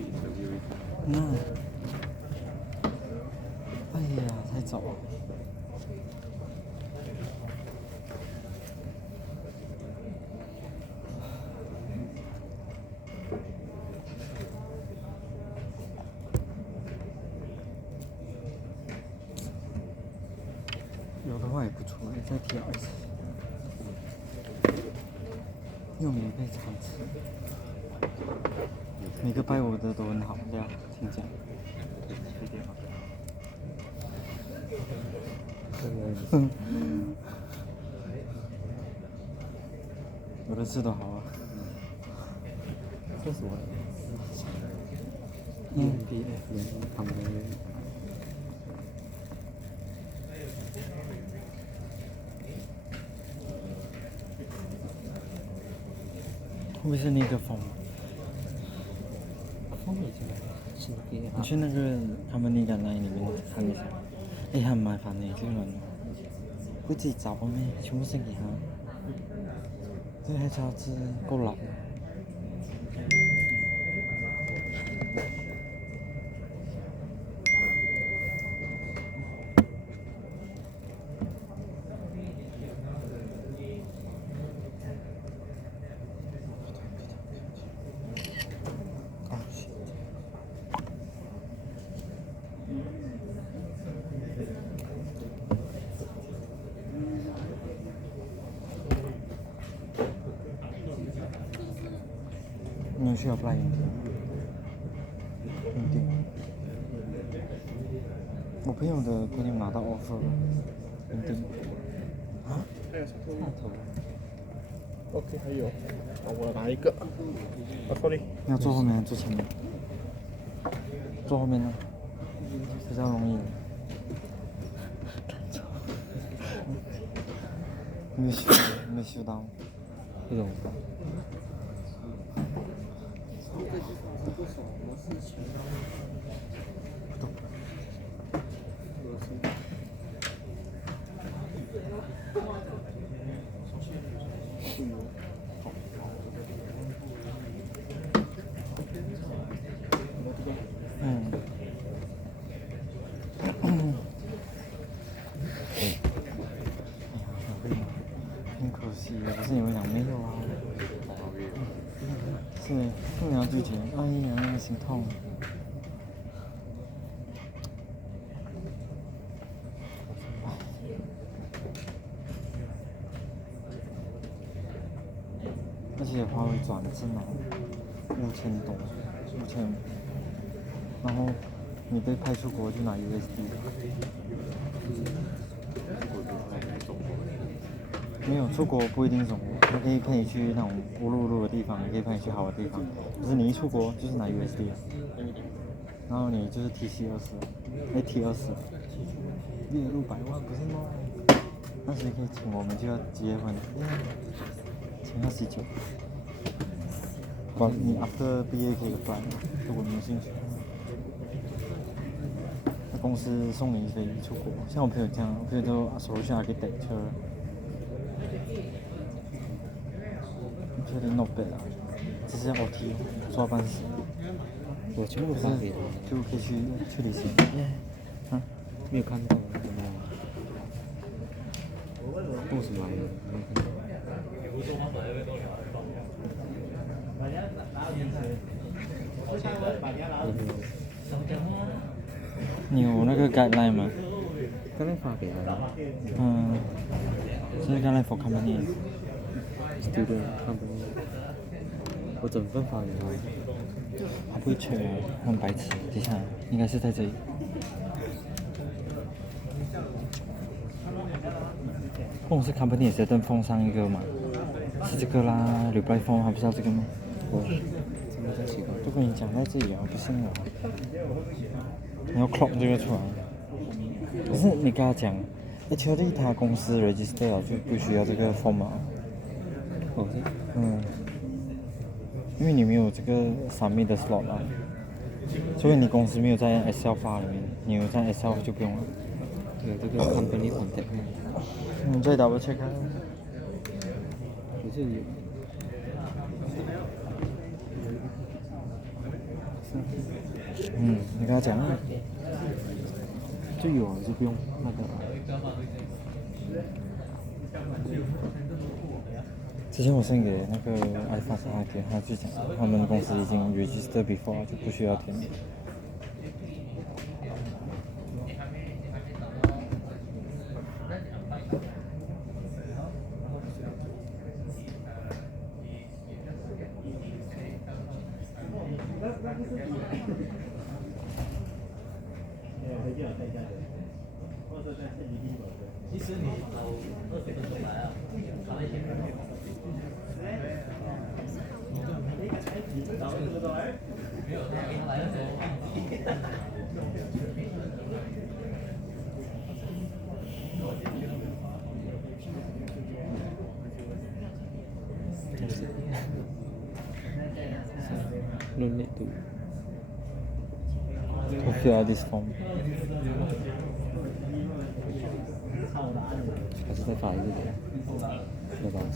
SPI Interview 那，哎呀，太早了。有的话也不错，再挑一次。又免费餐吃，每个拜五的都很好料，听讲。有的吃都好啊。这是我的。他们会不会是那个风？风已经是那个。你去那个他们那个那里面看一下，哎，很麻烦的这个人，会自己找的咩？全部是给他，这还超支够老。你有需要 apply 印定？我朋友的朋友拿到 offer 了，印定。啊？还有什么？插头。OK， 还有，我拿一个。sorry。你要坐后面还是坐前面？坐后面呢，比较容易。没修到，不懂。很可惜，不是你们讲没有啊？是，不能拒绝，哎呀，心痛。而且华为转是拿5000多，5000，然后你被派出国就拿 USD。没有出国不一定中国，他可以派你去那种无路的地方，也可以派你去好的地方。可是你一出国就是拿 USD，然后你就是 T20，月入100万不是吗？那谁可以请我们就要结婚，请到19。你 after 毕业可以 apply， 如果你有兴趣。那公司送你飞出国，像我朋友这样，我朋友都 solution architecture。觉得 not bad 啊，只是要 OT 抓半死。我全部发给他，就可以去旅行。啊？没有看到，有没有？为什么？你有那个 guideline 吗？刚才发给他。这是 guideline for company。student company。我整份发给他。他不会缺啊，很白痴。等一下，应该是在这里。我是 company 也是等封上一个嘛，是这个啦，reply form 还不知道这个吗？怎么奇怪？都跟你讲在这里啊，不信我。你要 crop 这个出来。可是你跟他讲，HOD 他公司 register 了就不需要这个 form 啊。因为你没有这个 submit 的 slot 啊，所以你公司没有在 Excel 发里面，你有在 Excel 就不用了。有这个 company contact。你再 double check 看。我这里有。你跟他讲啊，就有了，就不用那个了。之前我送给那个爱发他给他去讲，他们公司已经 register before 就不需要填。其实你早20分钟来啊，早1天没有，他来的时候忘记。No need to fill out this form。还是再发一个给他，要不然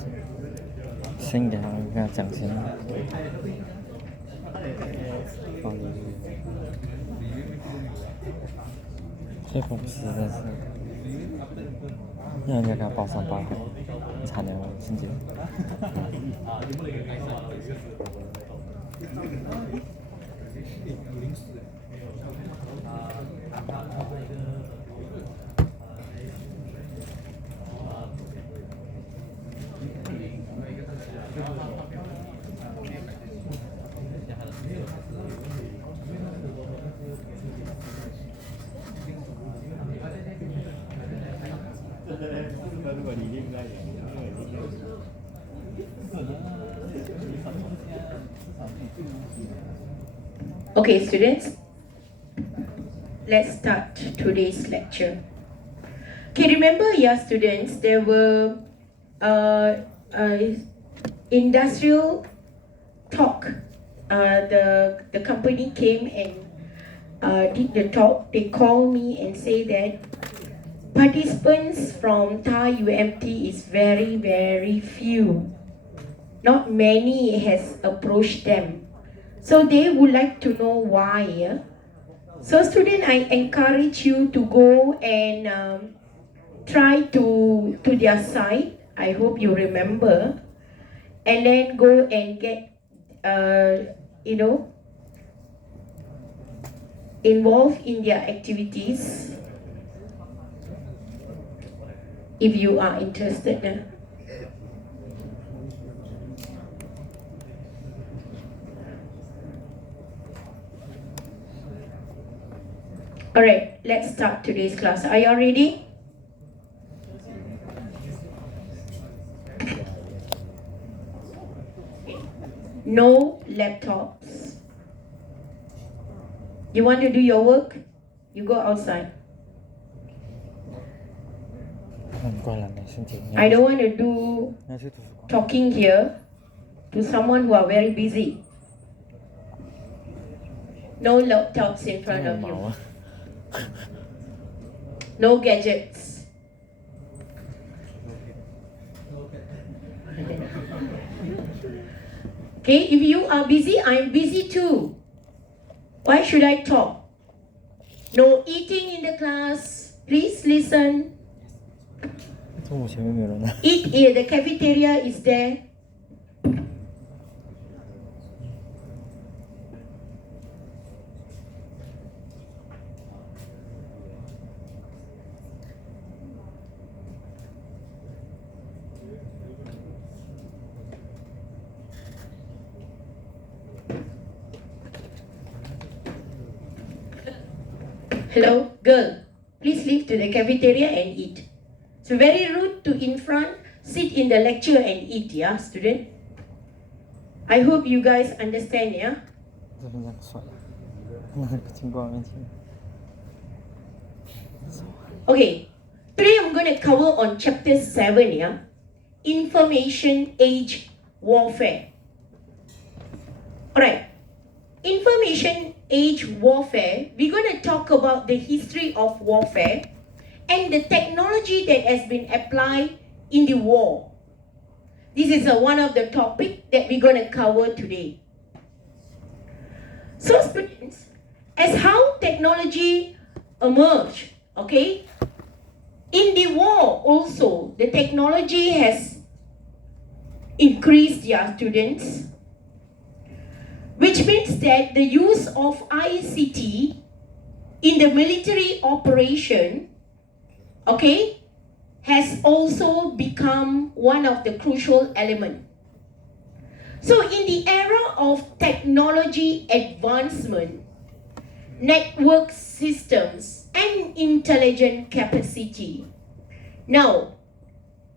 先给他讲先。发的这公司真是，让人家给他报300块，惨了，心姐。Okay, students, let's start today's lecture. Okay, remember, students, there were industrial talk. The company came and did the talk. They called me and say that participants from Thai UMT is very, very few. Not many has approached them. So they would like to know why. So student, I encourage you to go and try to their site. I hope you remember. And then go and get, involved in their activities. If you are interested. Alright, let's start today's class. Are you all ready? No laptops. You want to do your work? You go outside. I don't want to do talking here to someone who are very busy. No laptops in front of you. No gadgets. Okay, if you are busy, I am busy too. Why should I talk? No eating in the class. Please listen. Eat here. The cafeteria is there. Hello, girl. Please leave to the cafeteria and eat. So very rude to in front, sit in the lecture and eat, yeah, student? I hope you guys understand, yeah? Okay, today I'm going to cover on chapter 7, yeah? Information Age Warfare. Alright, Information Age Warfare, we're going to talk about the history of warfare and the technology that has been applied in the war. This is one of the topics that we're going to cover today. So students, as how technology emerged, okay, in the war also, the technology has increased their students, which means that the use of ICT in the military operation, okay, has also become one of the crucial elements. So in the era of technology advancement, network systems and intelligent capacity, now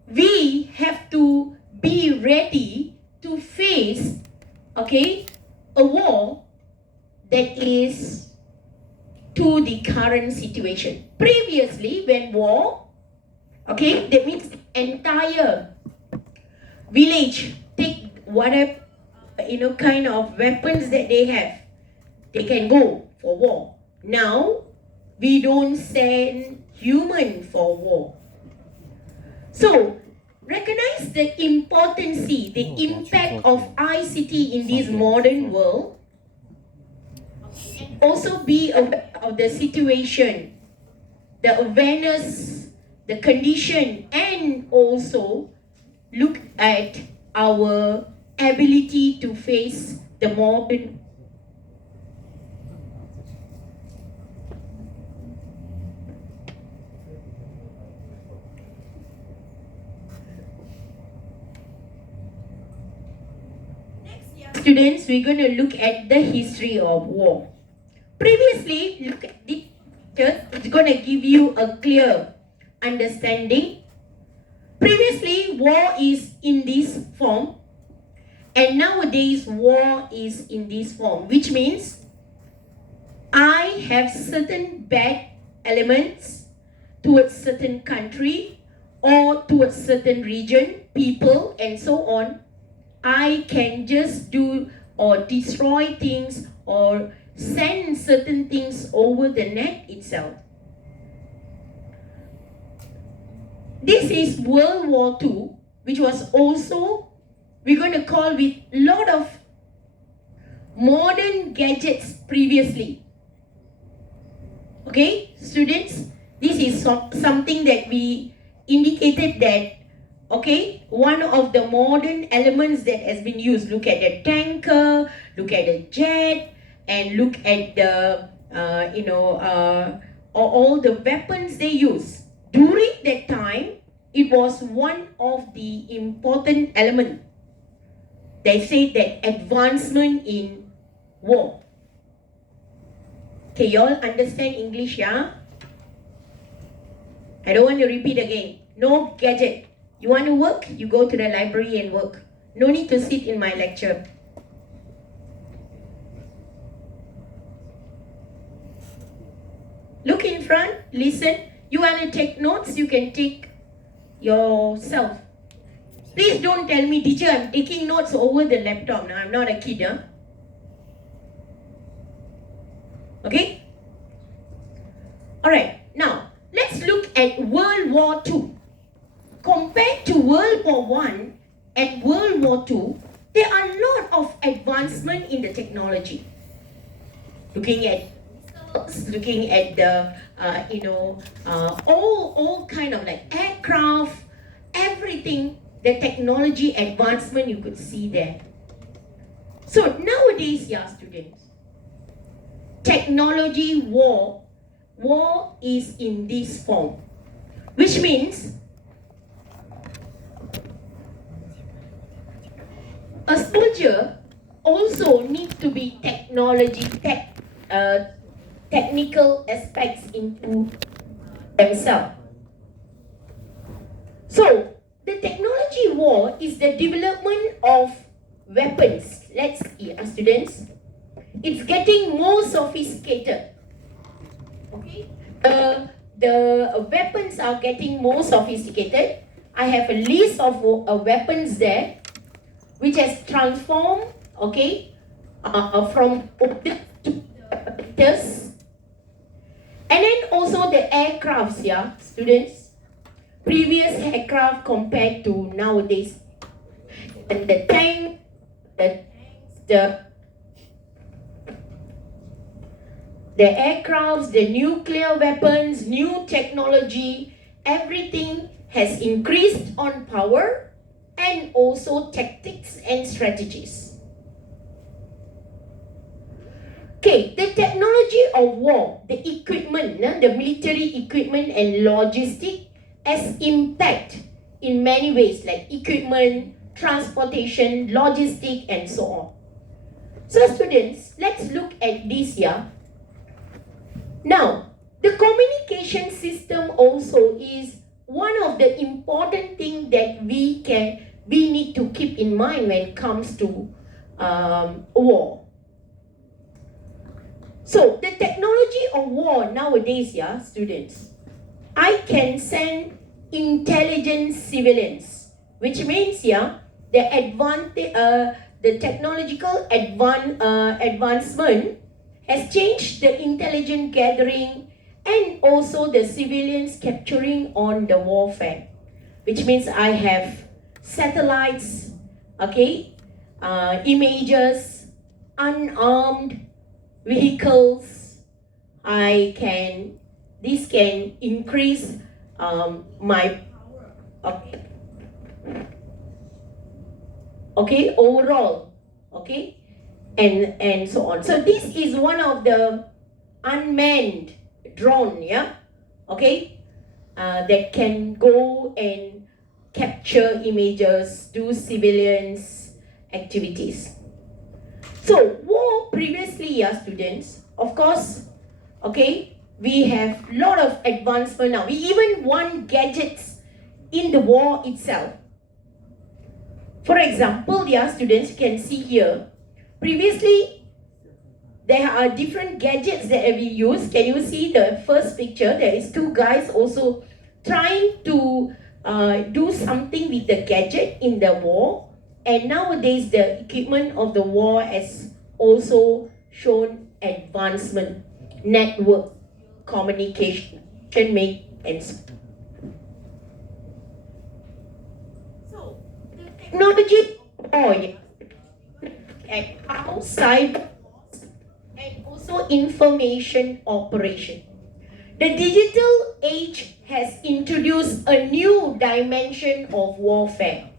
we have to be ready to face, okay, a war that is to the current situation. Previously, when war, okay, that means the entire village take whatever, kind of weapons that they have, they can go for war. Now, we don't send human for war. So, recognize the importance, the impact of ICT in this modern world. Also be aware of the situation, the awareness, the condition, and also look at our ability to face the modern. Students, we're going to look at the history of war. Previously, look at the picture. It's going to give you a clear understanding. Previously, war is in this form, and nowadays war is in this form, which means I have certain bad elements towards certain country or towards certain region, people, and so on. I can just do or destroy things or send certain things over the net itself. This is World War II, which was also, we're going to call with a lot of modern gadgets previously. Okay, students, this is something that we indicated that, okay, one of the modern elements that has been used. Look at the tanker, look at the jet, and look at the, all the weapons they use. During that time, it was one of the important elements. They say that advancement in war. Okay, you all understand English, yeah? I don't want to repeat again. No gadget. You want to work? You go to the library and work. No need to sit in my lecture. Look in front, listen. You want to take notes? You can take yourself. Please don't tell me, teacher, I'm taking notes over the laptop. Now, I'm not a kid, huh? Okay? Alright, now, let's look at World War II. Compared to World War I and World War II, there are a lot of advancement in the technology. Looking at the, all kind of like aircraft, everything, the technology advancement you could see there. So nowadays, yeah, students, technology war is in this form, which means a soldier also needs to be technical aspects into themselves. So, the technology war is the development of weapons. Let's see, students. It's getting more sophisticated. Okay? The weapons are getting more sophisticated. I have a list of weapons there, which has transformed, okay, from operators, and then also the aircrafts, yeah, students. Previous aircraft compared to nowadays, and the tank, the aircrafts, the nuclear weapons, new technology, everything has increased on power and also tactics and strategies. Okay, the technology of war, the equipment, the military equipment and logistic has impact in many ways like equipment, transportation, logistic and so on. So students, let's look at this here. Now, the communication system also is one of the important things that we need to keep in mind when it comes to war. So, the technology of war nowadays, yeah, students, I can send intelligent civilians, which means, yeah, the technological advancement has changed the intelligence gathering and also the civilians capturing on the warfare, which means I have satellites, okay, images, unarmed vehicles. This can increase my okay overall, okay, and so on. So this is one of the unmanned drone, yeah, okay, that can go and capture images, do civilians activities. So war previously, yeah, students, of course, okay, we have a lot of advancement now. We even want gadgets in the war itself. For example, yeah, students, you can see here, previously there are different gadgets that we use. Can you see the first picture? There is two guys also trying to do something with the gadget in the war. And nowadays the equipment of the war has also shown advancement, network, communication, and so the technology and how cyber and also information operation. The digital age has introduced a new dimension of warfare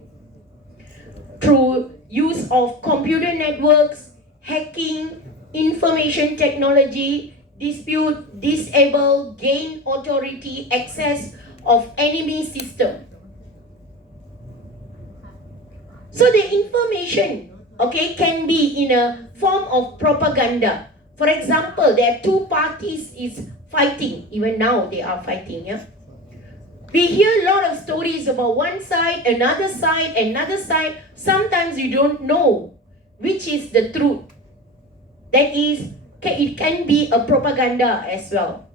through use of computer networks, hacking, information technology, dispute, disable, gain authority, access of enemy system. So the information, okay, can be in a form of propaganda. For example, there are two parties is fighting. Even now they are fighting, yeah. We hear a lot of stories about one side, another side, another side. Sometimes you don't know which is the truth. That is, it can be a propaganda as well.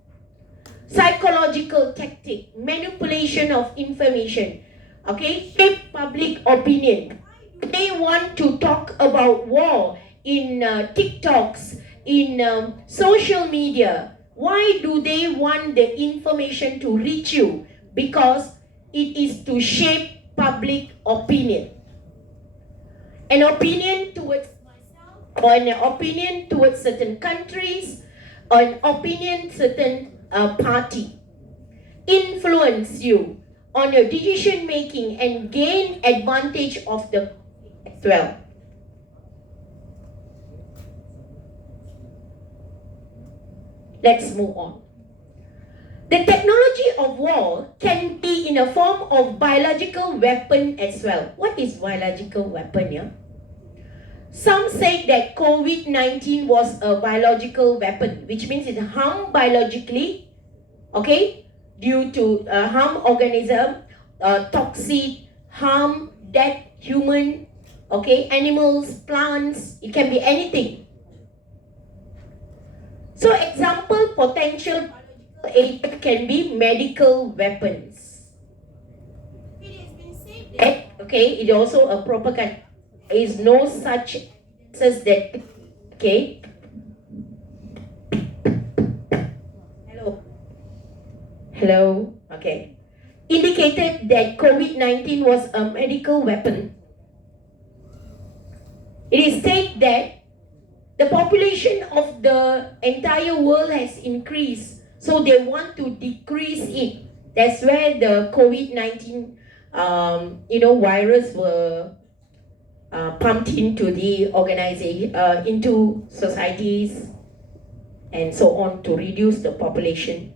Psychological tactic, manipulation of information, okay, shape public opinion. They want to talk about war in TikToks, in social media. Why do they want the information to reach you? Because it is to shape public opinion. An opinion towards myself, or an opinion towards certain countries, or an opinion certain party. Influence you on your decision making and gain advantage of the as well. Let's move on. The technology of war can be in a form of biological weapon as well. What is biological weapon, yeah? Some say that COVID-19 was a biological weapon, which means it harmed biologically, okay, due to harm organism, toxic, harm dead human, okay, animals, plants, it can be anything. So example, potential aid can be medical weapons. It has been said that, okay, it also a propaganda. There is no such evidence that, okay. Hello, okay. Indicated that COVID-19 was a medical weapon. It is said that the population of the entire world has increased, so they want to decrease it. That's where the COVID-19 virus were pumped into the organization, into societies and so on, to reduce the population.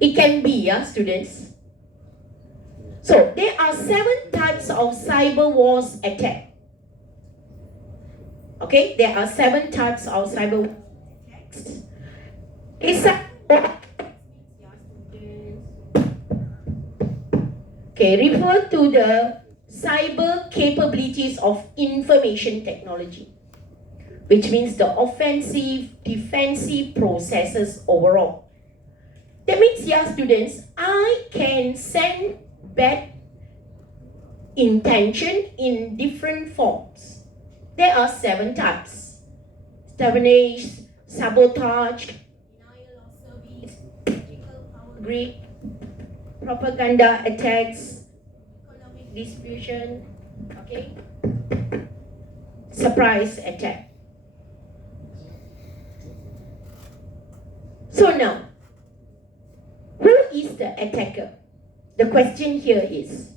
It can be, yeah, students. So there are 7 types of cyber wars attack. Okay, there are 7 types of cyber attacks. Okay, refer to the cyber capabilities of information technology, which means the offensive, defensive processes overall. That means, yeah, students, I can send bad intention in different forms. There are 7 types: espionage, sabotage, denial of service, political power grip, propaganda attacks, economic disputation, okay, surprise attack. So now, who is the attacker? The question here is,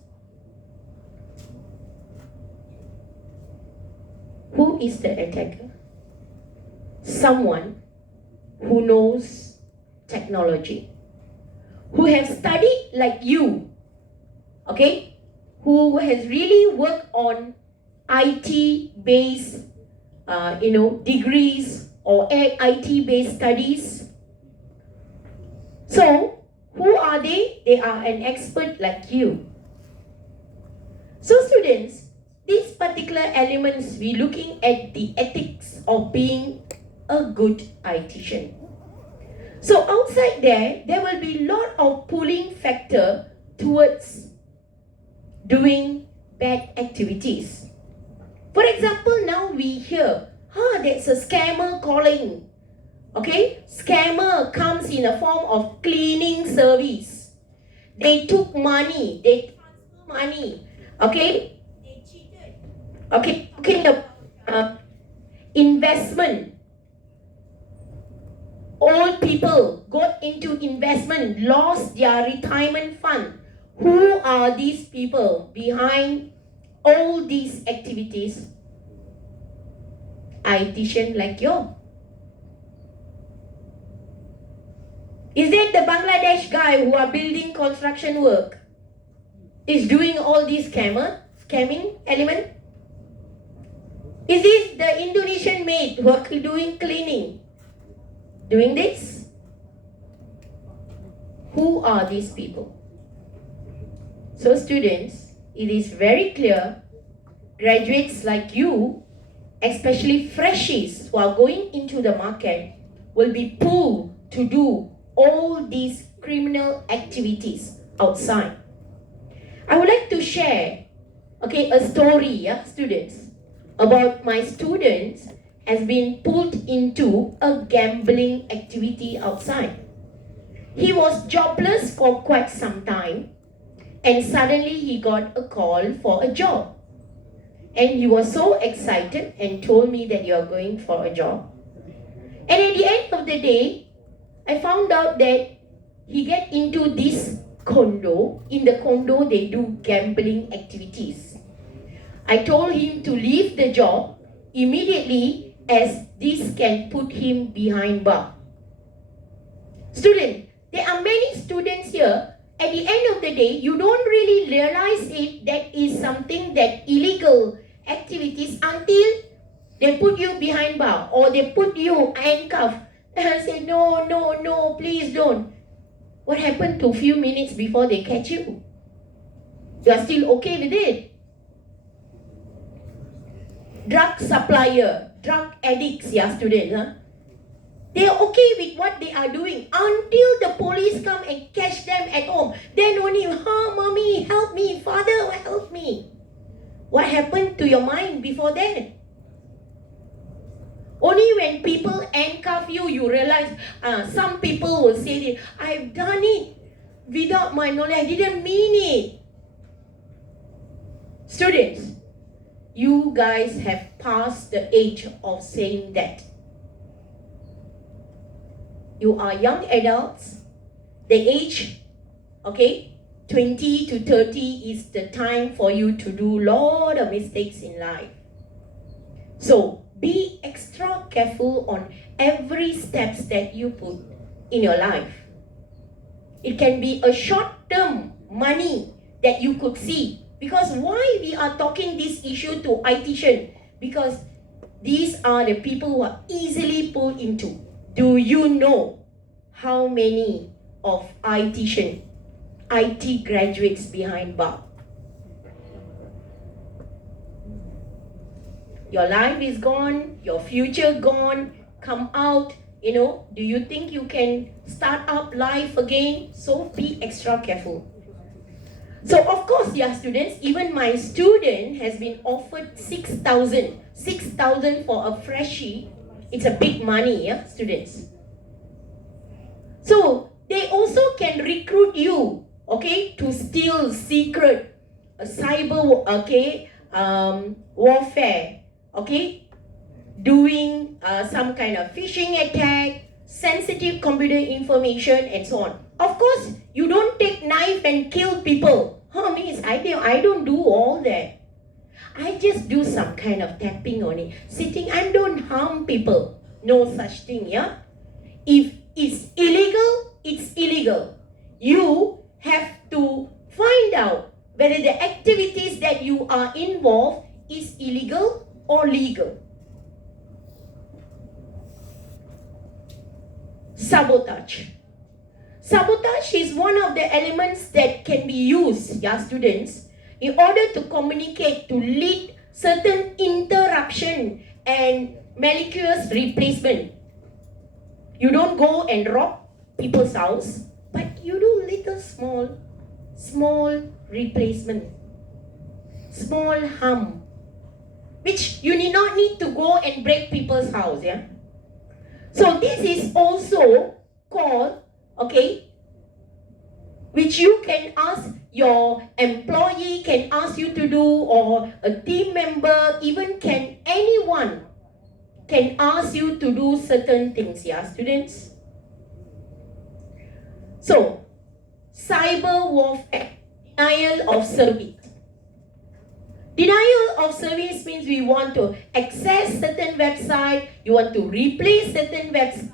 who is the attacker? Someone who knows technology, who has studied like you, okay, who has really worked on IT-based, degrees or IT-based studies. So, who are they? They are an expert like you. So, students, these particular elements, we're looking at the ethics of being a good ITian. So outside there will be a lot of pulling factor towards doing bad activities. For example, now we hear, there's a scammer calling. Okay, scammer comes in a form of cleaning service. They took money, they transfer money. Okay, they cheated. Okay, talking about investment. Old people got into investment, lost their retirement fund. Who are these people behind all these activities? ITian like you. Is it the Bangladesh guy who are building construction work is doing all these scamming element? Is this the Indonesian maid who are doing cleaning? Doing this? Who are these people? So students, it is very clear, graduates like you, especially freshies who are going into the market, will be pulled to do all these criminal activities outside. I would like to share, a story, students, about my students has been pulled into a gambling activity outside. He was jobless for quite some time, and suddenly he got a call for a job. And he was so excited and told me that you are going for a job. And at the end of the day, I found out that he get into this condo. In the condo, they do gambling activities. I told him to leave the job immediately, as this can put him behind bar. Student, there are many students here. At the end of the day, you don't really realize it that is something that illegal activities until they put you behind bar or they put you handcuffed. And I say, no, please don't. What happened to a few minutes before they catch you? You are still okay with it. Drug supplier, drug addicts, students, they are okay with what they are doing until the police come and catch them at home. Then only, mommy, help me, father, help me. What happened to your mind before that? Only when people handcuff you, you realize, some people will say that, I've done it without my knowledge, I didn't mean it. Students, you guys have passed the age of saying that. You are young adults. The age, okay, 20 to 30 is the time for you to do a lot of mistakes in life. So be extra careful on every steps that you put in your life. It can be a short-term money that you could see. Because why we are talking this issue to ITian? Because these are the people who are easily pulled into. Do you know how many of ITian, IT graduates behind bar? Your life is gone, your future gone, come out, do you think you can start up life again? So be extra careful. So of course, yeah, students, even my student has been offered 6,000 for a freshie. It's a big money, yeah, students. So they also can recruit you, okay, to steal secret, cyber, okay, warfare, okay, doing some kind of phishing attack, sensitive computer information, and so on. Of course, you don't take knife and kill people. Miss, I don't do all that. I just do some kind of tapping on it, sitting. I don't harm people. No such thing, yeah? If it's illegal, it's illegal. You have to find out whether the activities that you are involved is illegal or legal. Sabotage. Sabotage is one of the elements that can be used, yeah, students, in order to communicate, to lead certain interruption and malicious replacement. You don't go and rob people's house, but you do little small replacement, small harm, which you need not to go and break people's house, yeah. So this is also called, okay, which you can ask your employee, can ask you to do, or a team member, even anyone can ask you to do certain things, yeah, students? So, cyber warfare, denial of service. Denial of service means we want to access certain website, you want to replace certain website,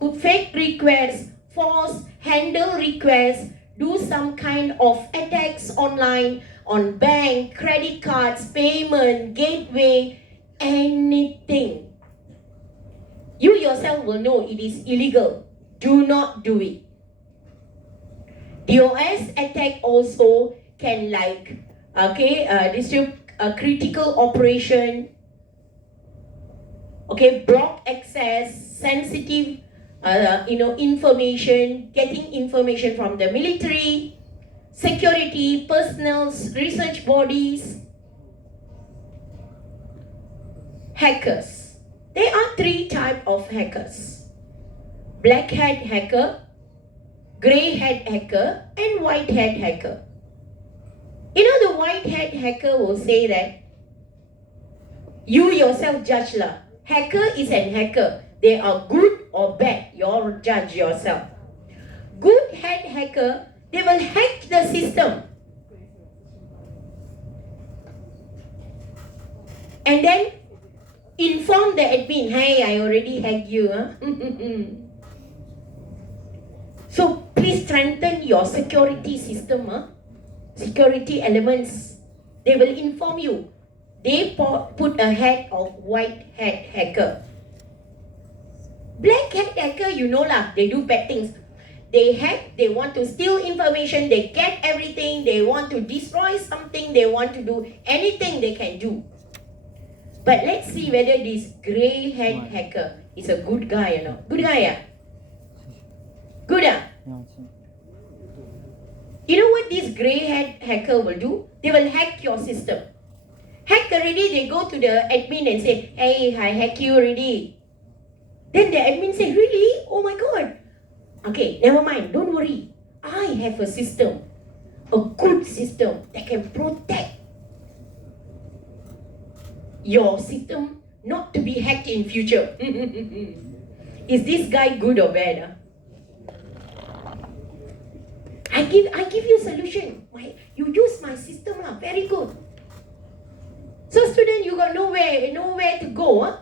put fake requests, force handle requests, do some kind of attacks online, on bank, credit cards, payment, gateway, anything. You yourself will know it is illegal. Do not do it. DOS attack also can disrupt a critical operation, okay, block access, sensitive information, getting information from the military, security, personnel, research bodies, hackers. There are 3 types of hackers: black hat hacker, grey hat hacker, and white hat hacker. The white hat hacker will say that you yourself judge lah. Hacker is an hacker. They are good or bad. You judge yourself. Good hat hacker, they will hack the system. And then inform the admin, hey, I already hacked you. So please strengthen your security system. Security elements, they will inform you. They put a hat of white hat hacker. Black hat hacker, they do bad things. They hack, they want to steal information, they get everything, they want to destroy something, they want to do anything they can do. But let's see whether this grey hat hacker is a good guy, Good guy, yeah? Good, You know what this grey hat hacker will do? They will hack your system. Hack already, they go to the admin and say, hey, I hack you already. Then the admin say, really? Oh my God. Okay, never mind, don't worry. I have a system, a good system that can protect your system not to be hacked in future. Is this guy good or bad? I give you a solution. You use my system, very good. So student, you got nowhere to go.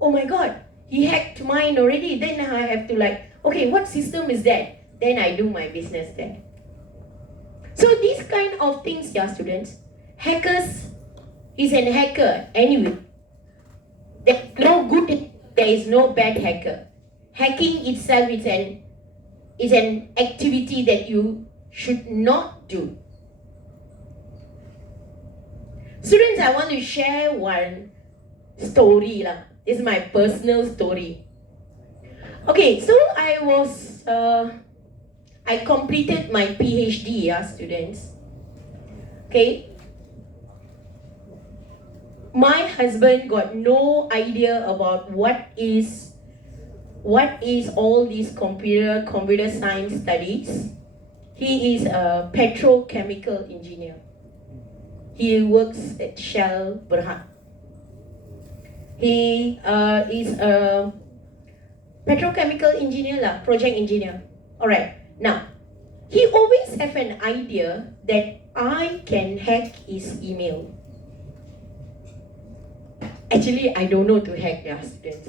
Oh my God, he hacked mine already. Then I have to okay, what system is that? Then I do my business there. So these kind of things, students, hackers is an hacker anyway. There's no good, there is no bad hacker. Hacking itself is an activity that you should not do. Students, I want to share one story. This is my personal story. Okay, so I completed my PhD, students. Okay. My husband got no idea about what is all these computer science studies. He is a petrochemical engineer. He works at Shell Berhad. He is a petrochemical engineer, project engineer. Alright, now, he always have an idea that I can hack his email. Actually, I don't know to hack, students.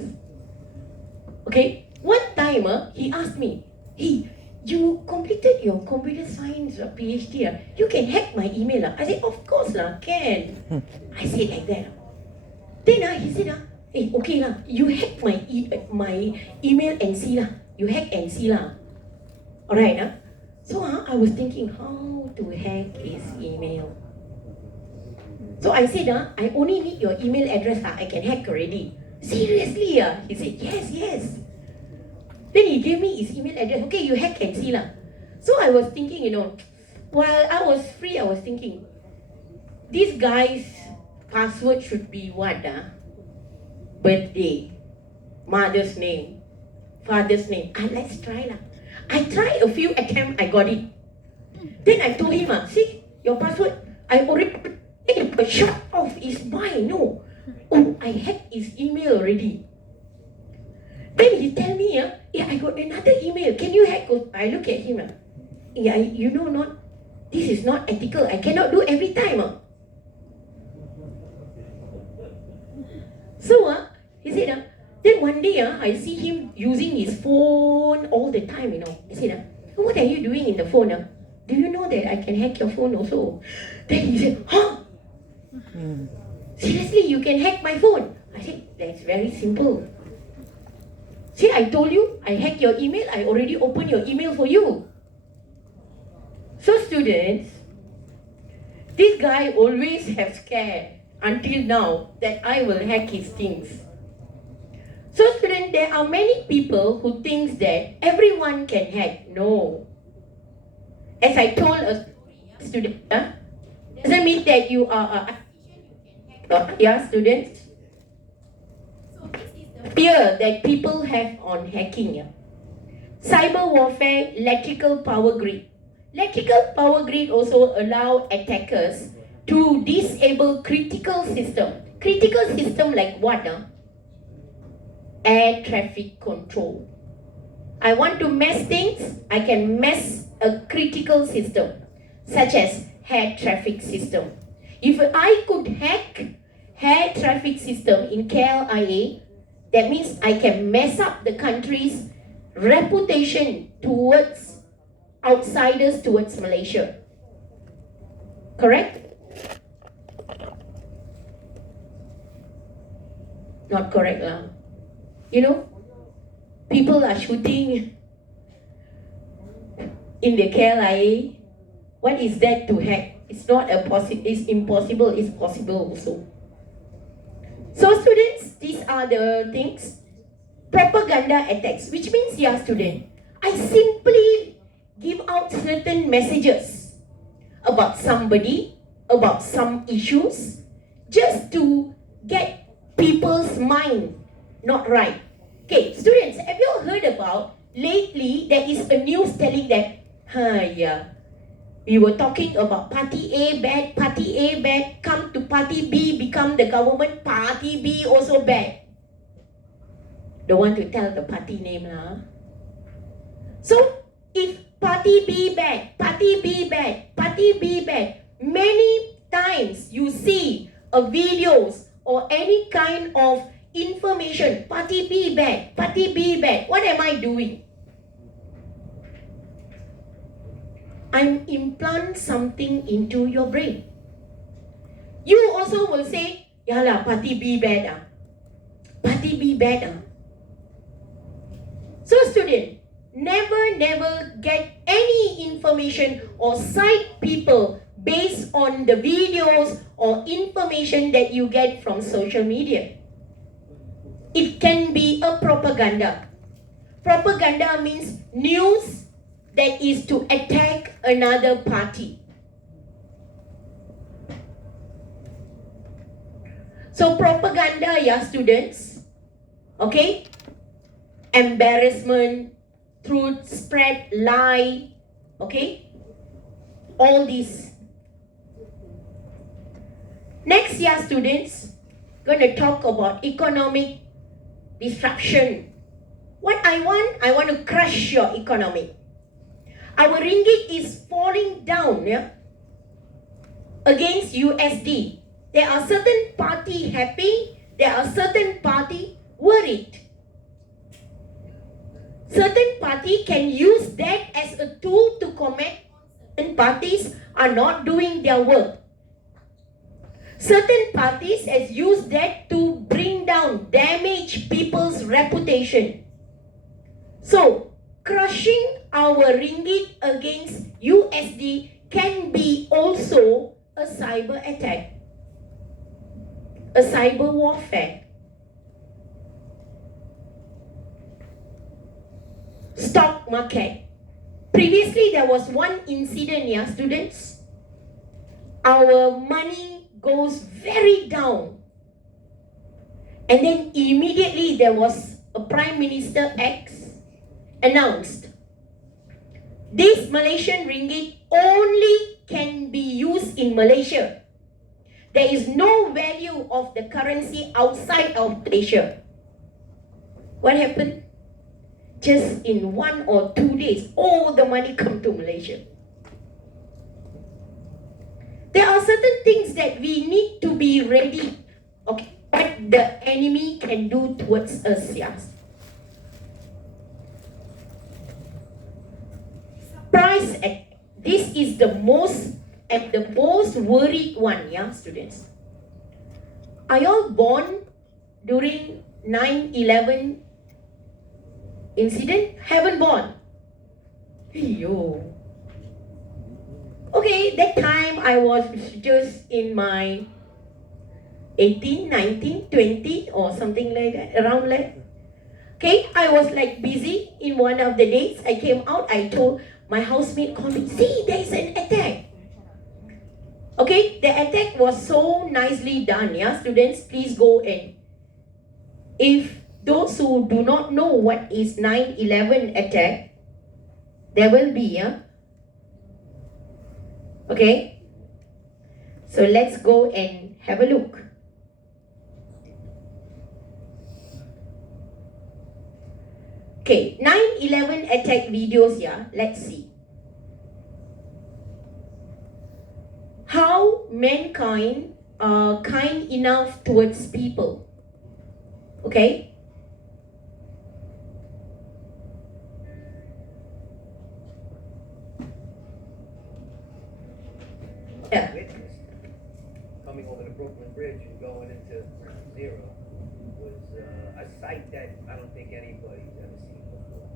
Okay, one time he asked me, hey, you completed your computer science PhD, you can hack my email. I said, of course can. I said like that. Then he said, hey, okay you hack my email and see you hack and see Alright So I was thinking how to hack his email. So I said, I only need your email address, I can hack already. Seriously? He said, yes. Then he gave me his email address. Okay, you hack and see. So I was thinking, while I was free, I was thinking, this guy's password should be what? Birthday, mother's name, father's name. Let's try. I tried a few attempts, I got it. Then I told him, see, your password, I already shut off is mine. No. Oh, I hacked his email already. Then he tell me, yeah, I got another email. Can you hack? I look at him. Yeah, this is not ethical. I cannot do every time. So, he said, then one day, I see him using his phone all the time, He said, what are you doing in the phone? Do you know that I can hack your phone also? Then he said, huh? Seriously, you can hack my phone? I said, that's very simple. See, I told you, I hacked your email, I already opened your email for you. So students, this guy always have scared until now that I will hack his things. So students, there are many people who think that everyone can hack. No. As I told a student, doesn't mean that you are students. So this is the fear that people have on hacking. Cyber warfare, electrical power grid. Electrical power grid also allow attackers to disable critical system. Critical system like what? Air traffic control. I want to mess things, I can mess a critical system, such as air traffic system. If I could hack air traffic system in KLIA, that means I can mess up the country's reputation towards outsiders, towards Malaysia. Correct? Not correct lah. People are shooting in the KLIA. What is that to hack? It's not it's impossible, it's possible also. So students, these are the things. Propaganda attacks, which means, student, I simply give out certain messages about somebody, about some issues, just to get people's mind not right. Okay, students, have you heard about lately there is a news telling that, We were talking about party A bad, party A bad, come to party B, become the government, party B also bad. Don't want to tell the party name lah. So, if party B bad, party B bad, party B bad, many times you see a videos or any kind of information, party B bad, party B bad, what am I doing? I'm implant something into your brain. You also will say, yalah, party B bad ah. Party B bad ah. So student, never get any information or cite people based on the videos or information that you get from social media. It can be a propaganda. Propaganda means news that is to attack another party. So propaganda, yeah, students, okay? Embarrassment, truth, spread, lie, okay? All these. Next year, students, gonna talk about economic disruption. What I want to crush your economy. Our ringgit is falling down, yeah, against USD. There are certain party happy, there are certain party worried. Certain party can use that as a tool to comment certain parties are not doing their work. Certain parties has used that to bring down, damage people's reputation. So, crushing our ringgit against USD can be also a cyber attack, a cyber warfare. Stock market. Previously, there was one incident, yeah, students. Our money goes very down. And then immediately there was a Prime Minister X announced, this Malaysian ringgit only can be used in Malaysia. There is no value of the currency outside of Malaysia. What happened? Just in 1 or 2 days, all the money come to Malaysia. There are certain things that we need to be ready, okay, what the enemy can do towards us, yes. Price at this is the most worried one, yeah, students. Are y'all born during 9/11 incident? Haven't born. Yo. Okay, that time I was just in my 18, 19, 20 or something like that, around that. Okay, I was like busy in one of the days. I came out, I told my housemate, called me, see, there's an attack. Okay, the attack was so nicely done, yeah, students, please go and, if those who do not know what is 9/11 attack, there will be, yeah. Okay, so let's go and have a look. Okay, 9/11 attack videos, yeah, let's see. How mankind are kind enough towards people. Okay? Yeah. Coming over the Brooklyn Bridge and going into Ground Zero was a sight that I don't think anybody's ever seen before.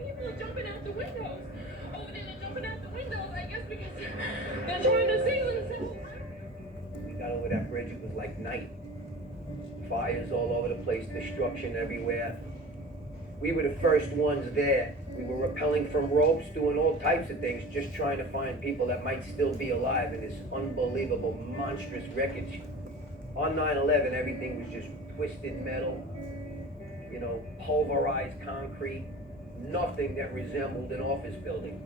People are jumping out the windows. Over there, they're jumping out the windows, I guess, because they're trying to see themselves. We got over that bridge, it was like night. Fires all over the place, destruction everywhere. We were the first ones there. We were rappelling from ropes, doing all types of things, just trying to find people that might still be alive in this unbelievable, monstrous wreckage. On 9/11, everything was just twisted metal, you know, pulverized concrete, nothing that resembled an office building.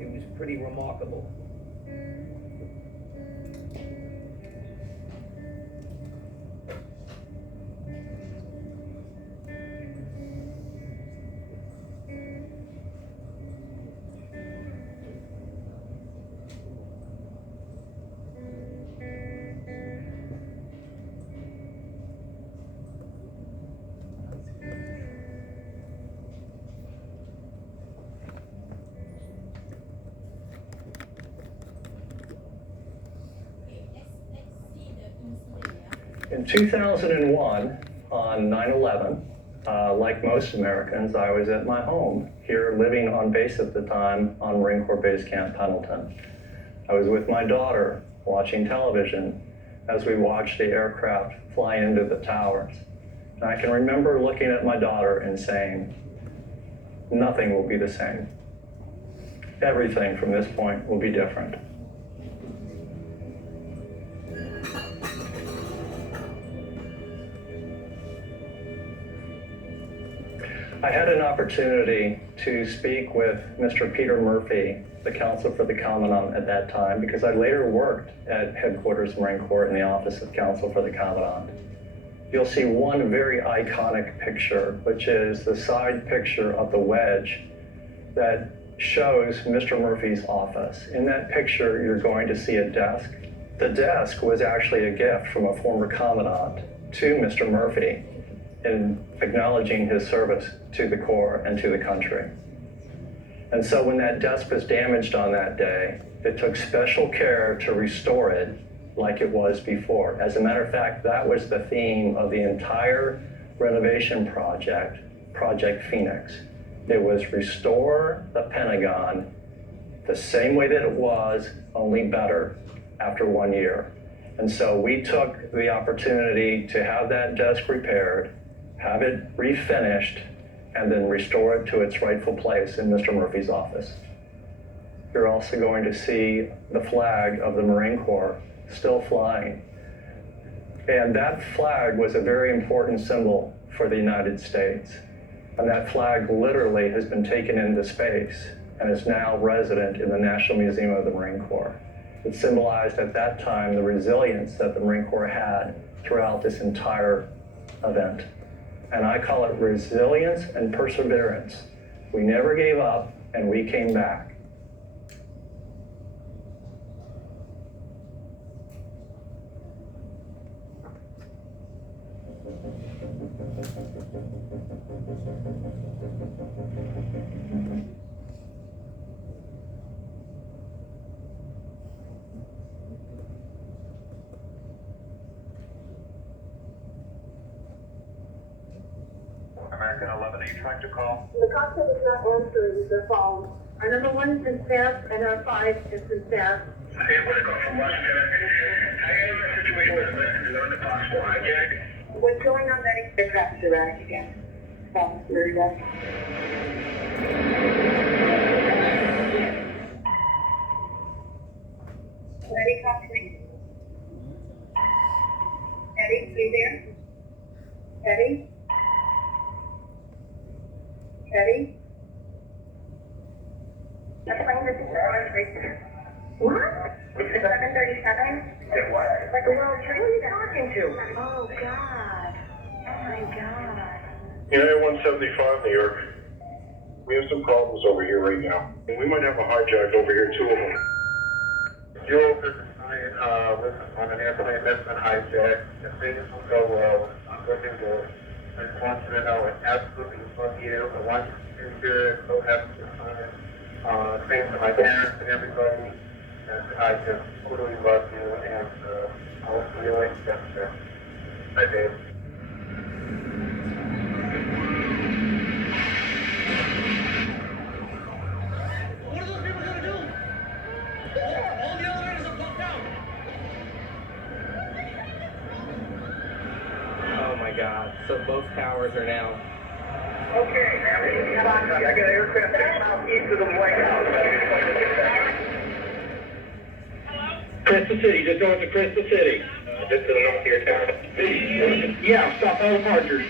It was pretty remarkable. In 2001, on 9/11, like most Americans, I was at my home here, living on base at the time on Marine Corps Base Camp Pendleton. I was with my daughter watching television as we watched the aircraft fly into the towers. And I can remember looking at my daughter and saying, nothing will be the same. Everything from this point will be different. I had an opportunity to speak with Mr. Peter Murphy, the Counsel for the Commandant at that time, because I later worked at Headquarters Marine Corps in the Office of Counsel for the Commandant. You'll see one very iconic picture, which is the side picture of the wedge that shows Mr. Murphy's office. In that picture, you're going to see a desk. The desk was actually a gift from a former commandant to Mr. Murphy in acknowledging his service to the Corps and to the country. And so when that desk was damaged on that day, it took special care to restore it like it was before. As a matter of fact, that was the theme of the entire renovation project, Project Phoenix. It was restore the Pentagon the same way that it was, only better after 1 year. And so we took the opportunity to have that desk repaired, have it refinished, and then restore it to its rightful place in Mr. Murphy's office. You're also going to see the flag of the Marine Corps still flying. And that flag was a very important symbol for the United States. And that flag literally has been taken into space and is now resident in the National Museum of the Marine Corps. It symbolized at that time the resilience that the Marine Corps had throughout this entire event. And I call it resilience and perseverance. We never gave up and we came back. American 11, are you trying to call? The cockpit is not answering the phone. Our number 1 is in staff and our 5 is in staff. Hey, I'm going to call from Washington. How is the situation with the possible hijack? What's going on, Medic? Aircraft erratic again. Phone, very well. Medic, talk to me. Eddie, are you there? Eddie? Eddie? The plane is what? It's 737? What? Like a world train? Who are you talking to? Oh, God. Oh, my God. United 175, New York. We have some problems over here right now. We might have a hijack over here, 2 of them. Joe, this is Ryan. On an airplane that's been hijacked. If things will go well, I'm looking good. I just want you to know it absolutely love you. I want you to do good. So happy to time. Thanks to my parents and everybody. And I just totally love you. And I'll see you later. Bye, Dave. What are those people going to do? All the elevators are blocked out. Oh my God. So both towers are now. Okay, I got an aircraft southeast of the White House. Hello? Crystal City, just north of Crystal City. Just to the north of your town. Yeah, stop all departures.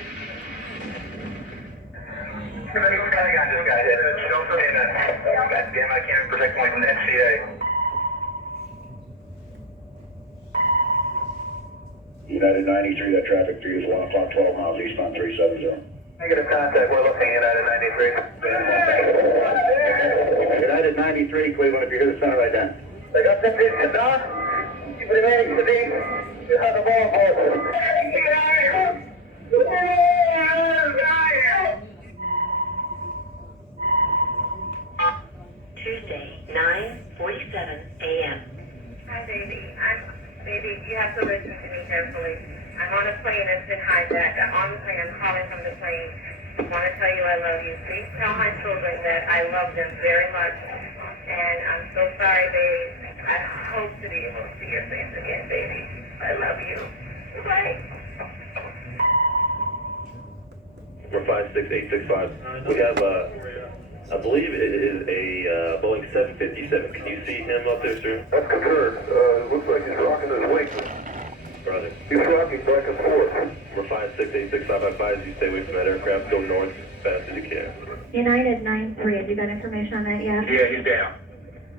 Pentagon just got hit. Don't say that. God damn, I can't even protect my SCA. United 93, that traffic for you is 1 o'clock, 12 miles eastbound 370. Negative contact, we're looking at United 93. United 93, Cleveland, if you hear the center right then. They got the pistol, Doc. Keep it remaining to be. You have the ball, Tuesday, 9:47 a.m. Hi, baby. Baby, you have to listen to me carefully. I'm on a plane that's been hijacked. I'm on the plane. I'm calling from the plane. I want to tell you I love you. Please tell my children that I love them very much. And I'm so sorry, babe. I hope to be able to see your face again, baby. I love you. Goodbye. We're 56865. We have, I believe it is a Boeing 757. Can you see him up there, sir? That's confirmed. Looks like he's rocking his wings. Brother. He's rocking back and forth. We're 56865. I advise you stay away from that aircraft. Go north as fast as you can. United 93, have you got information on that yet? Yeah, he's down.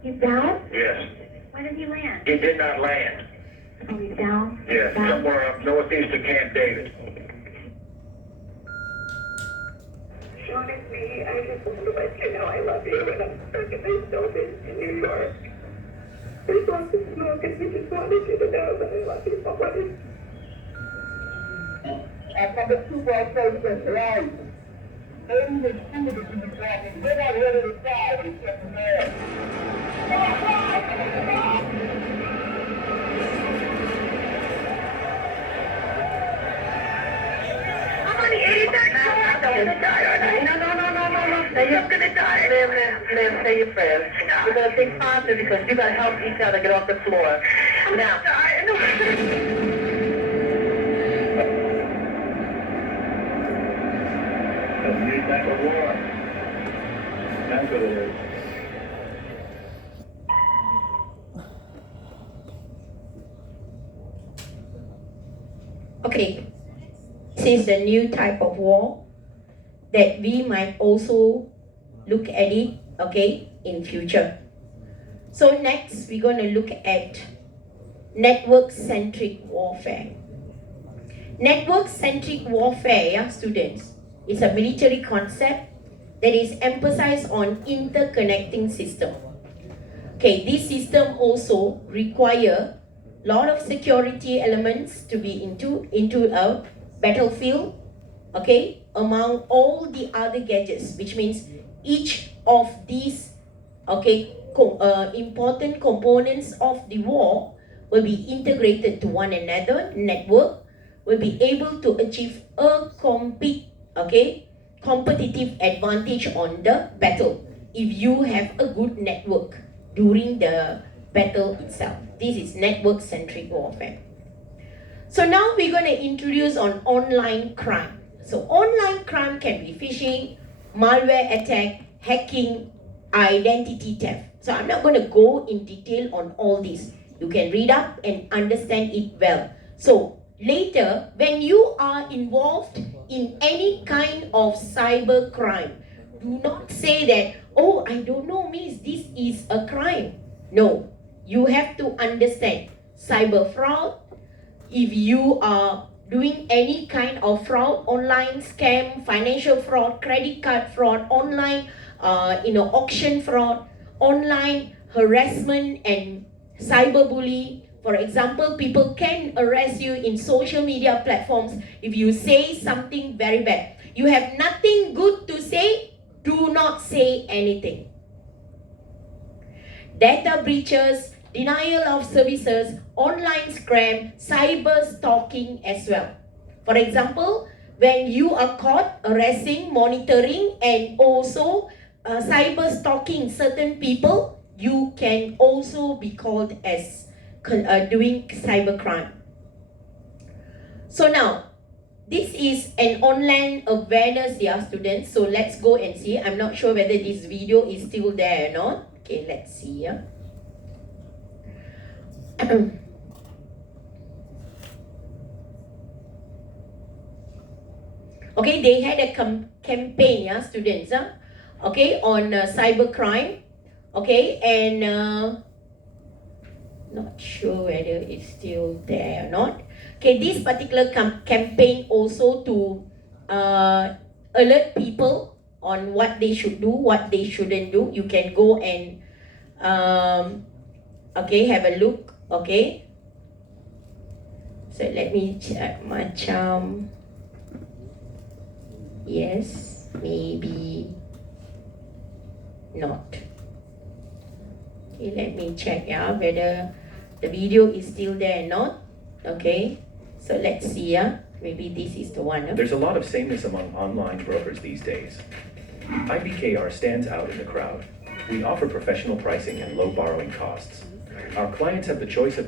He's down? Yes. When did he land? He did not land. Oh, he's down? Yeah, Down? somewhere up northeast of Camp David. Honestly, I just want to let you know I love you, and I'm stuck in this building in New York. We want to smoke, and we just wanted you to know that I love you so much. I'm from the football process, right? Only the students in the problem. They're not ready to die except for there. I'm on the 83rd floor. I'm gonna die, aren't I? No. You're gonna die. Liv, say your prayers. We're gonna think positive because you gotta help each other get off the floor. I'm Now, gonna die. That's a new type of war. That's what it is. Okay, this is the new type of war that we might also look at it, okay, in future. So next, we're going to look at network-centric warfare. Network-centric warfare, yeah, students, is a military concept that is emphasized on interconnecting system. Okay, this system also require a lot of security elements to be into a battlefield, okay, among all the other gadgets, which means each of these, okay, important components of the war will be integrated to one another. Network will be able to achieve a competitive advantage on the battle if you have a good network during the battle itself. This is network-centric warfare. So now we're going to introduce on online crime. So online crime can be phishing, malware attack, hacking, identity theft. So I'm not going to go in detail on all this. You can read up and understand it well. So later, when you are involved in any kind of cyber crime, do not say that, oh, I don't know, miss, this is a crime. No, you have to understand cyber fraud. If you are doing any kind of fraud, online scam, financial fraud, credit card fraud, online auction fraud, online harassment and cyberbullying. For example, people can arrest you in social media platforms if you say something very bad. You have nothing good to say, do not say anything. Data breaches, denial of services, online scam, cyber stalking as well. For example, when you are caught arresting, monitoring, and also cyber stalking certain people, you can also be called as doing cybercrime. So now, this is an online awareness, yeah, students. So let's go and see. I'm not sure whether this video is still there or not. Okay, let's see. Yeah. Okay, they had a campaign, yeah, students. okay, on cybercrime, okay, and not sure whether it's still there or not. Okay, this particular campaign also to alert people on what they should do, what they shouldn't do. You can go and okay, have a look, okay. So let me check macam, yes, maybe not. Okay, let me check whether the video is still there or not. Okay, so let's see maybe this is the one. There's a lot of sameness among online brokers these days. IBKR stands out in the crowd. We offer professional pricing and low borrowing costs. Our clients have the choice of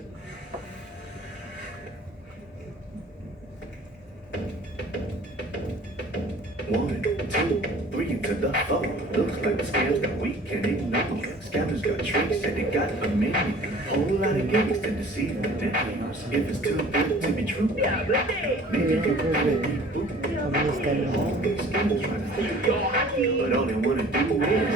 One, two, three to the four. Looks like the scales that we can ignore. Scammers got tricks and they got a menu. Whole lot of gimmicks to deceive the names. If it's too good to be true, maybe you could reboot. All these scammers trying to steal your ID, but all they wanna do is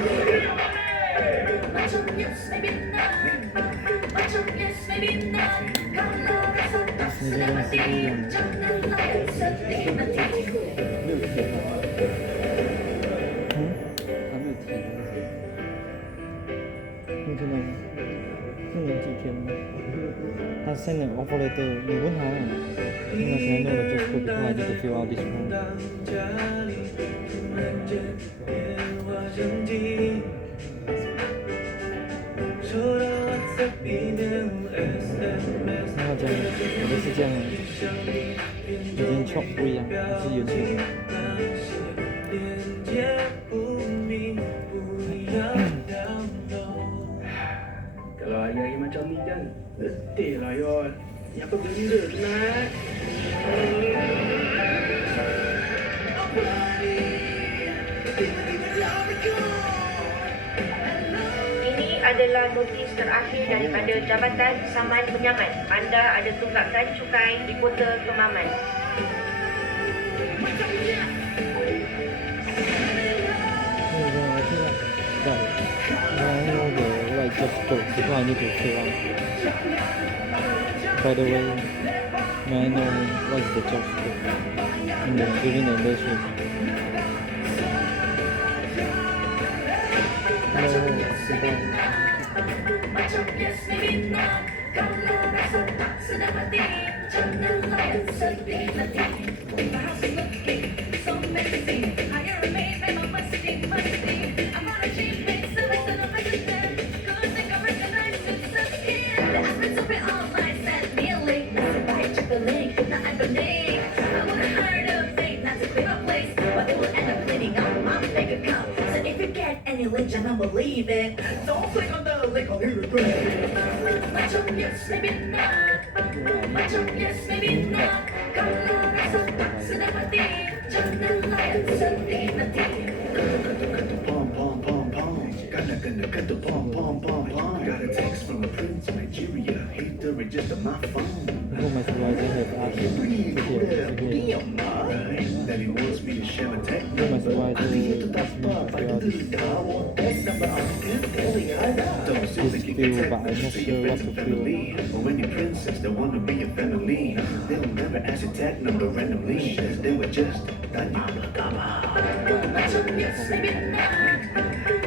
他 send an offer letter， 你问他，National Lecture Week before I need to fill out this form. Nó chẳng, ở đây sẽ这样的，有点 chop 不一样，是圆形。Kalau hari-hari macam ni kan, letih lah Yon. Ni apa benda tu nak? Ini adalah notis terakhir daripada Jabatan Saman Penyaman. Anda ada tunggakan cukai di Kota Kemaman. Just go before I need to fill out. By the way, may I know what's the job scope in the given industry? Jangan believe it. Don't click on the link on here. Macam yes, maybe not. Macam yes, maybe not. Kalau rasa tak sedang mati, janganlah sedih nanti. Pom pom pom pom. Kena pom pom pom pom. Got a text from a prince in Nigeria. Hate to register my phone. Oh, my supervisor have asked me to hear again. That he wants me to share a text. Oh, my supervisor asked me to fill out this form. This fill, but I'm not sure what to fill. But when you're princess, they want to be a family. They will never ask your tag number randomly. They will just tanya. Macam yes, maybe not.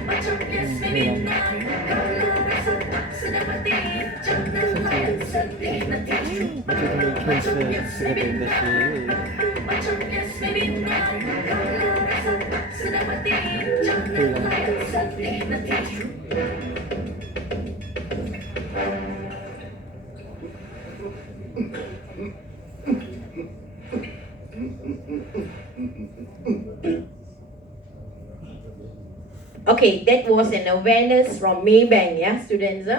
Macam yes, maybe not. Kalau rasa tak sedang mati, janganlah sedih nanti. Macam yes, maybe not. Macam yes, maybe not. Kalau rasa tak sedang mati, janganlah sedih nanti. Okay, that was an awareness from Maybank, students.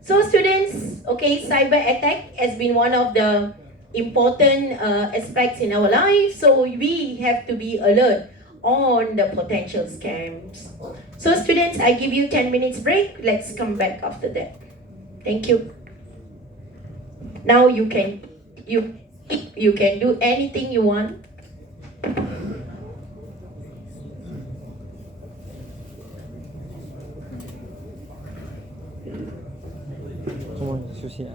So students, okay, cyber attack has been one of the important aspects in our life. So we have to be alert on the potential scams. So students, I give you 10 minutes break. Let's come back after that. Thank you. Now you can do anything you want. 出现。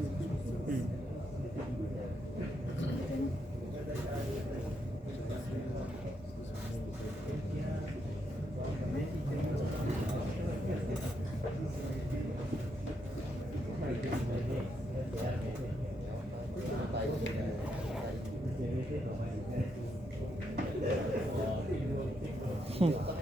哼。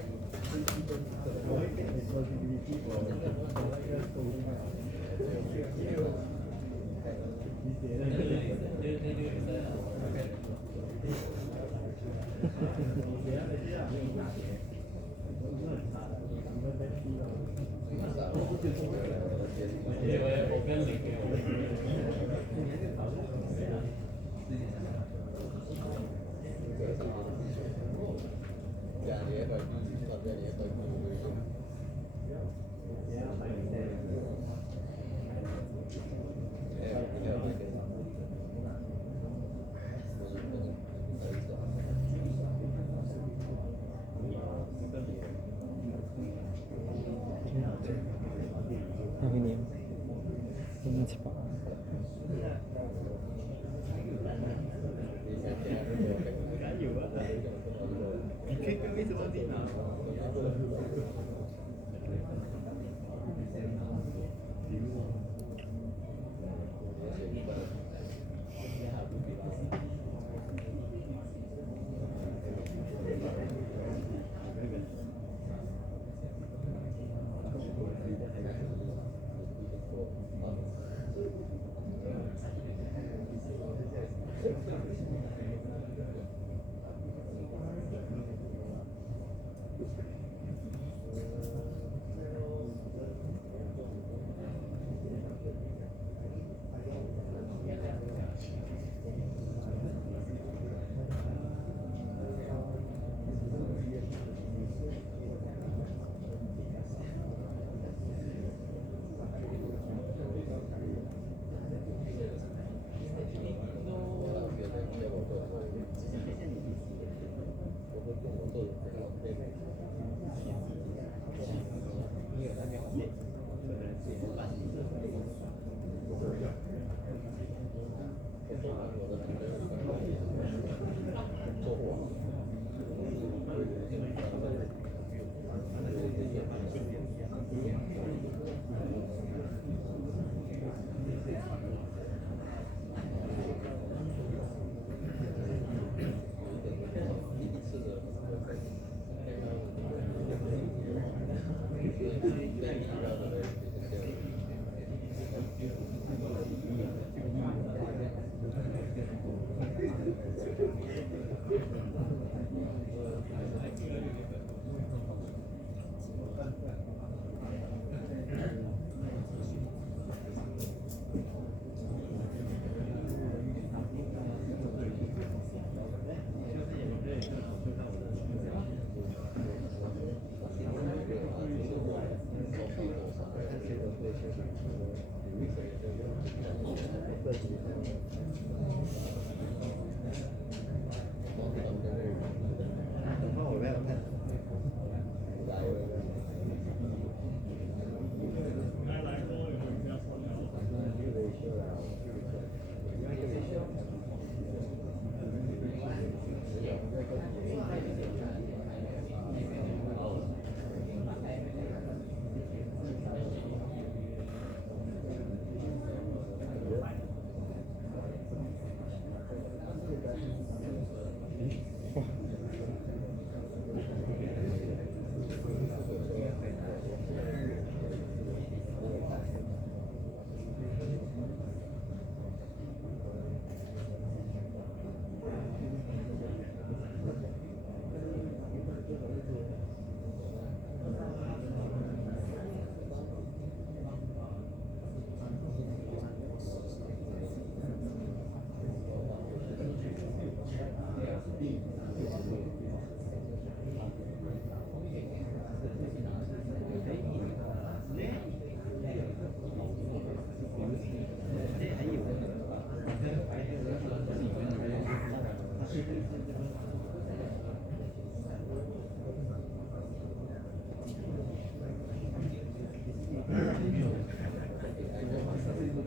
Happy New Year.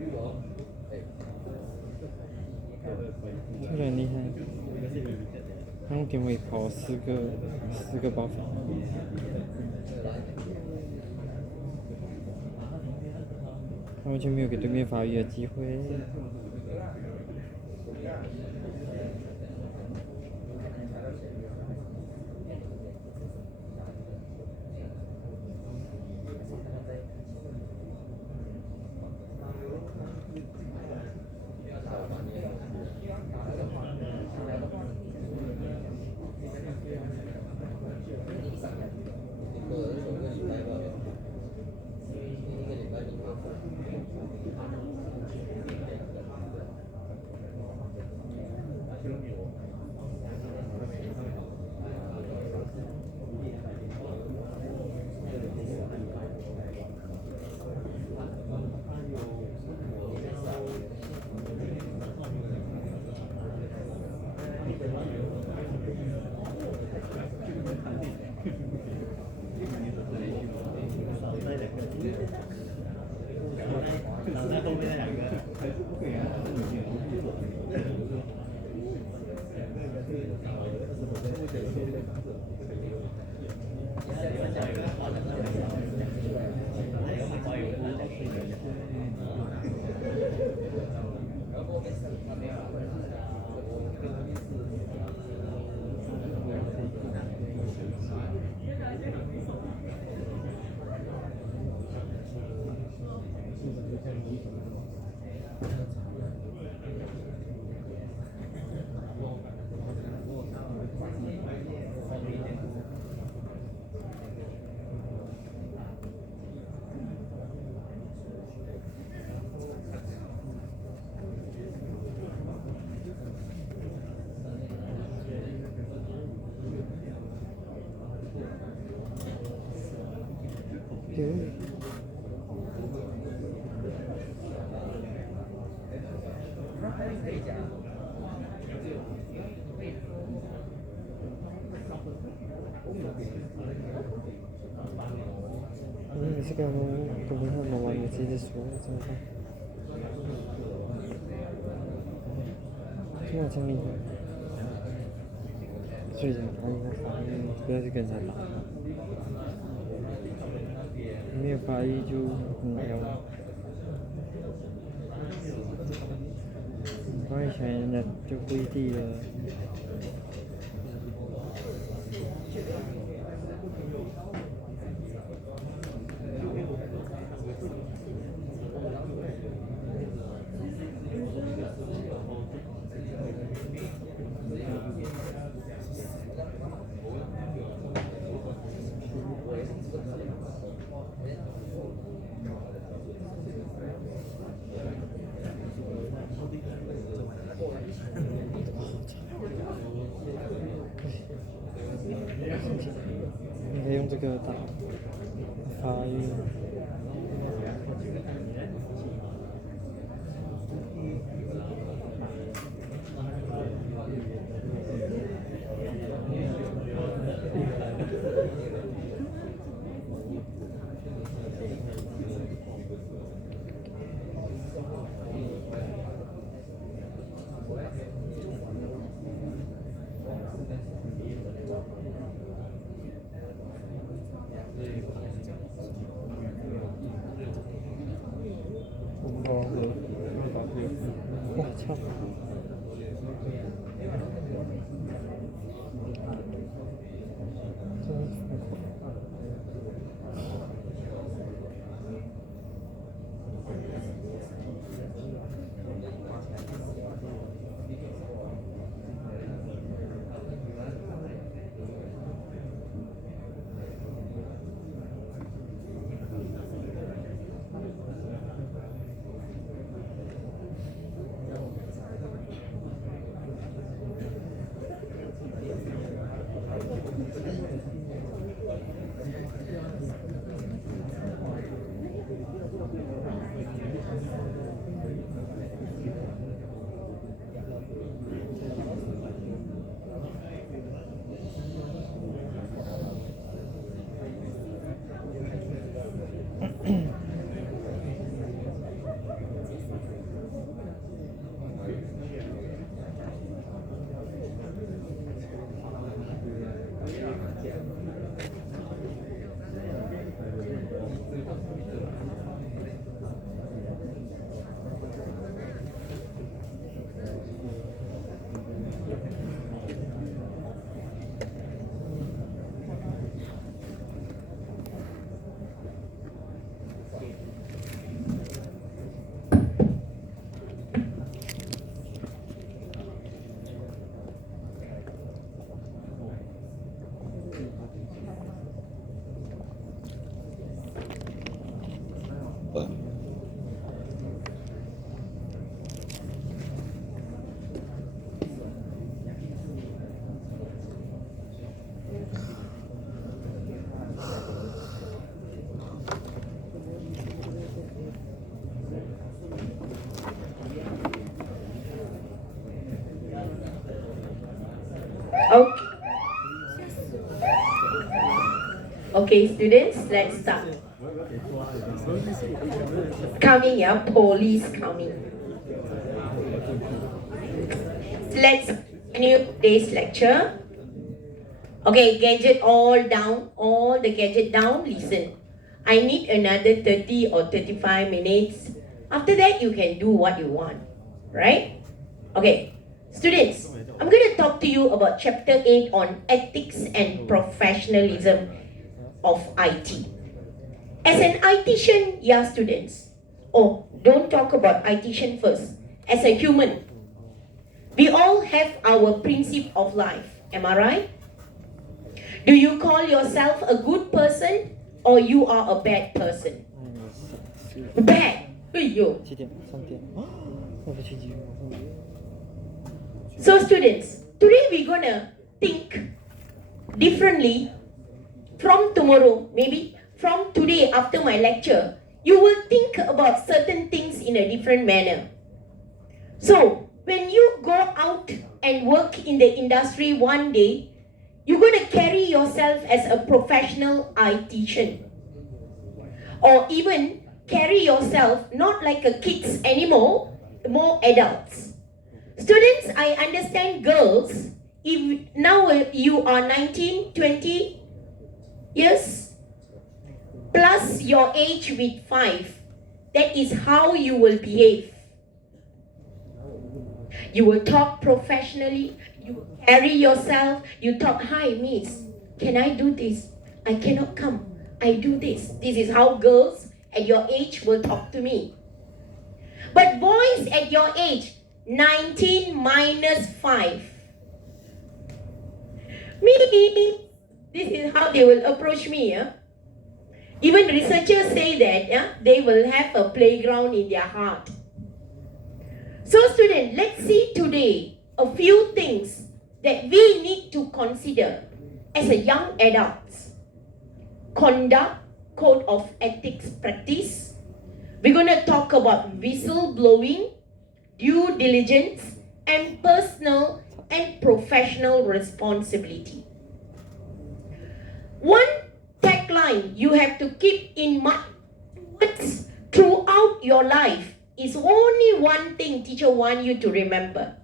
2018. 他们点位跑4个爆发。他完全没有给对面发育的机会。这个根本上弄完你自己说怎么办？这么讲理，最近他们发育不要去跟他打，没有发育就很难了。发育起来人家就跪地了。你可以用这个打发育。我操！真疯狂！ Okay. Okay, students, let's start. Coming, yeah, police coming. Let's continue today's lecture. Okay, gadget all down, all the gadget down, listen. I need another 30 or 35 minutes. After that, you can do what you want, right? Okay, students, I'm going to talk to you about chapter 8 on ethics and professionalism of IT. As an ITian, yeah, students. Oh, don't talk about ITian first. As a human, we all have our principle of life. Am I right? Do you call yourself a good person or you are a bad person? Bad. So students, today we're gonna think differently from tomorrow, maybe from today after my lecture, you will think about certain things in a different manner. So when you go out and work in the industry one day, you're going to carry yourself as a professional ITian. Or even carry yourself not like a kids anymore, more adults. Students, I understand girls, if now you are 19, 20 years, plus your age with 5, that is how you will behave. You will talk professionally, you will carry yourself, you talk, hi miss, can I do this? I cannot come, I do this. This is how girls at your age will talk to me. But boys at your age, 19 minus 5. Me, this is how they will approach me. Yeah? Even researchers say that they will have a playground in their heart. So students, let's see today a few things that we need to consider as a young adults. Conduct, code of ethics practice. We're going to talk about whistleblowing, due diligence, and personal and professional responsibility. One tagline you have to keep in mind throughout your life is only one thing teacher wants you to remember.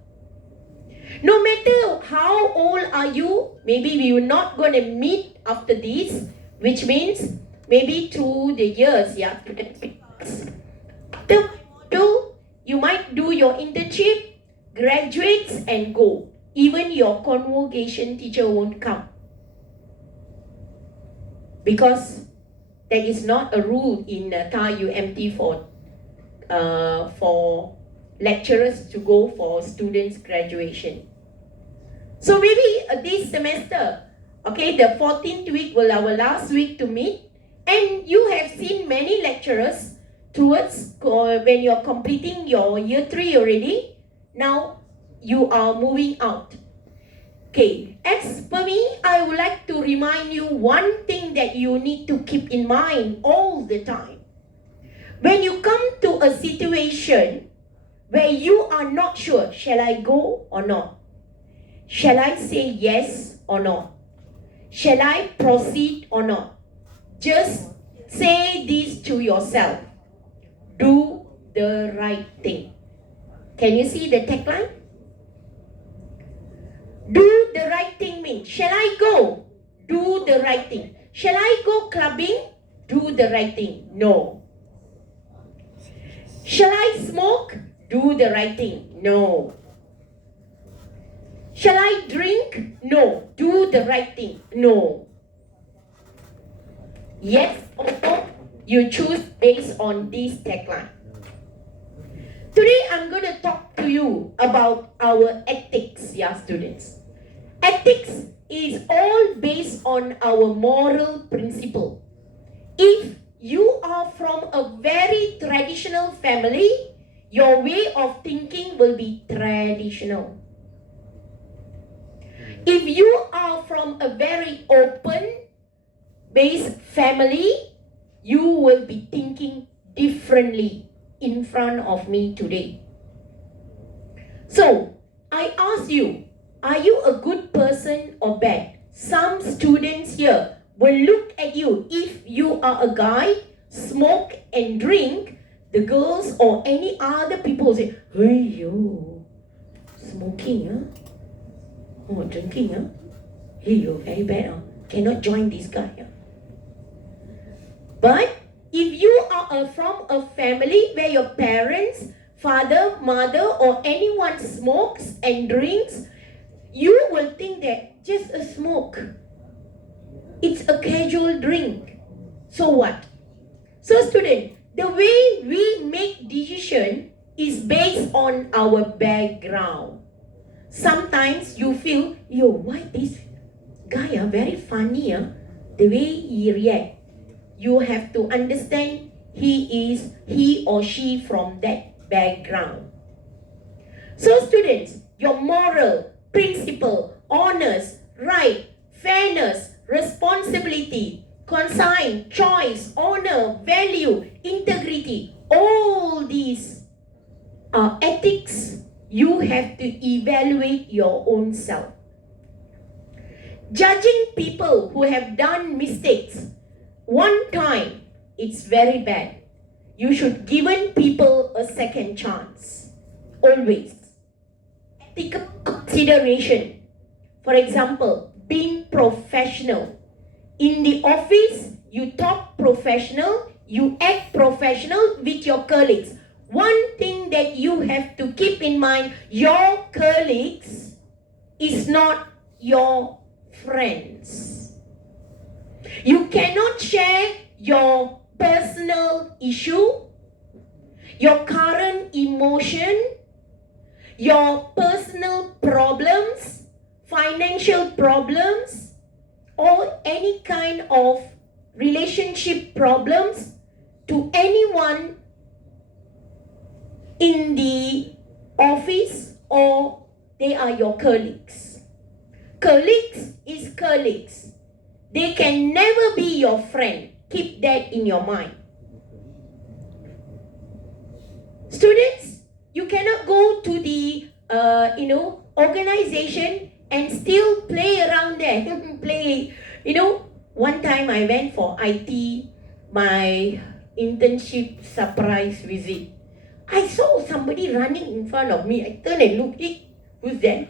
No matter how old are you, maybe we are not going to meet after this, which means maybe through the years, yeah. After you might do your internship, graduates and go. Even your convocation teacher won't come. Because there is not a rule in Thai UMT for lecturers to go for students' graduation. So maybe this semester, okay, the 14th week will our last week to meet, and you have seen many lecturers towards when you're completing your year 3 already. Now you are moving out. Okay, as for me, I would like to remind you one thing that you need to keep in mind all the time. When you come to a situation where you are not sure, shall I go or not? Shall I say yes or not? Shall I proceed or not? Just say this to yourself. Do the right thing. Can you see the tagline? Do the right thing means, shall I go? Do the right thing. Shall I go clubbing? Do the right thing. No. Shall I smoke? Do the right thing. No. Shall I drink? No. Do the right thing. No. Yes or no? You choose based on this tagline. Today I'm going to talk to you about our ethics, yeah, students. Ethics is all based on our moral principle. If you are from a very traditional family, your way of thinking will be traditional. If you are from a very open-based family, you will be thinking differently in front of me today. So, I ask you, are you a good person will look at you. If you are a guy, smoke and drink, the girls or any other people will say, hey, you smoking, huh? Oh, drinking, huh? Hey, you're very bad, huh? Cannot join this guy, huh? But if you are from a family where your parents, father, mother, or anyone smokes and drinks, you will think that just a smoke. It's a casual drink. So what? So student, the way we make decision is based on our background. Sometimes you feel, yo, why this guy very funny, the way he react. You have to understand he or she from that background. So students, your moral, principle, honors, right, fairness, responsibility, consign, choice, honor, value, integrity, all these are ethics. You have to evaluate your own self. Judging people who have done mistakes one time, it's very bad. You should give people a second chance. Always. Ethical consideration. For example, being professional. In the office, you talk professional, you act professional with your colleagues. One thing that you have to keep in mind, your colleagues is not your friends. You cannot share your personal issue, your current emotion, your personal problems, financial problems, or any kind of relationship problems to anyone in the office or they are your colleagues. Colleagues is colleagues. They can never be your friend. Keep that in your mind. Students, you cannot go to the organization and still play around there. Play. One time I went for IT, my internship surprise visit. I saw somebody running in front of me. I turned and looked, hey, who's that?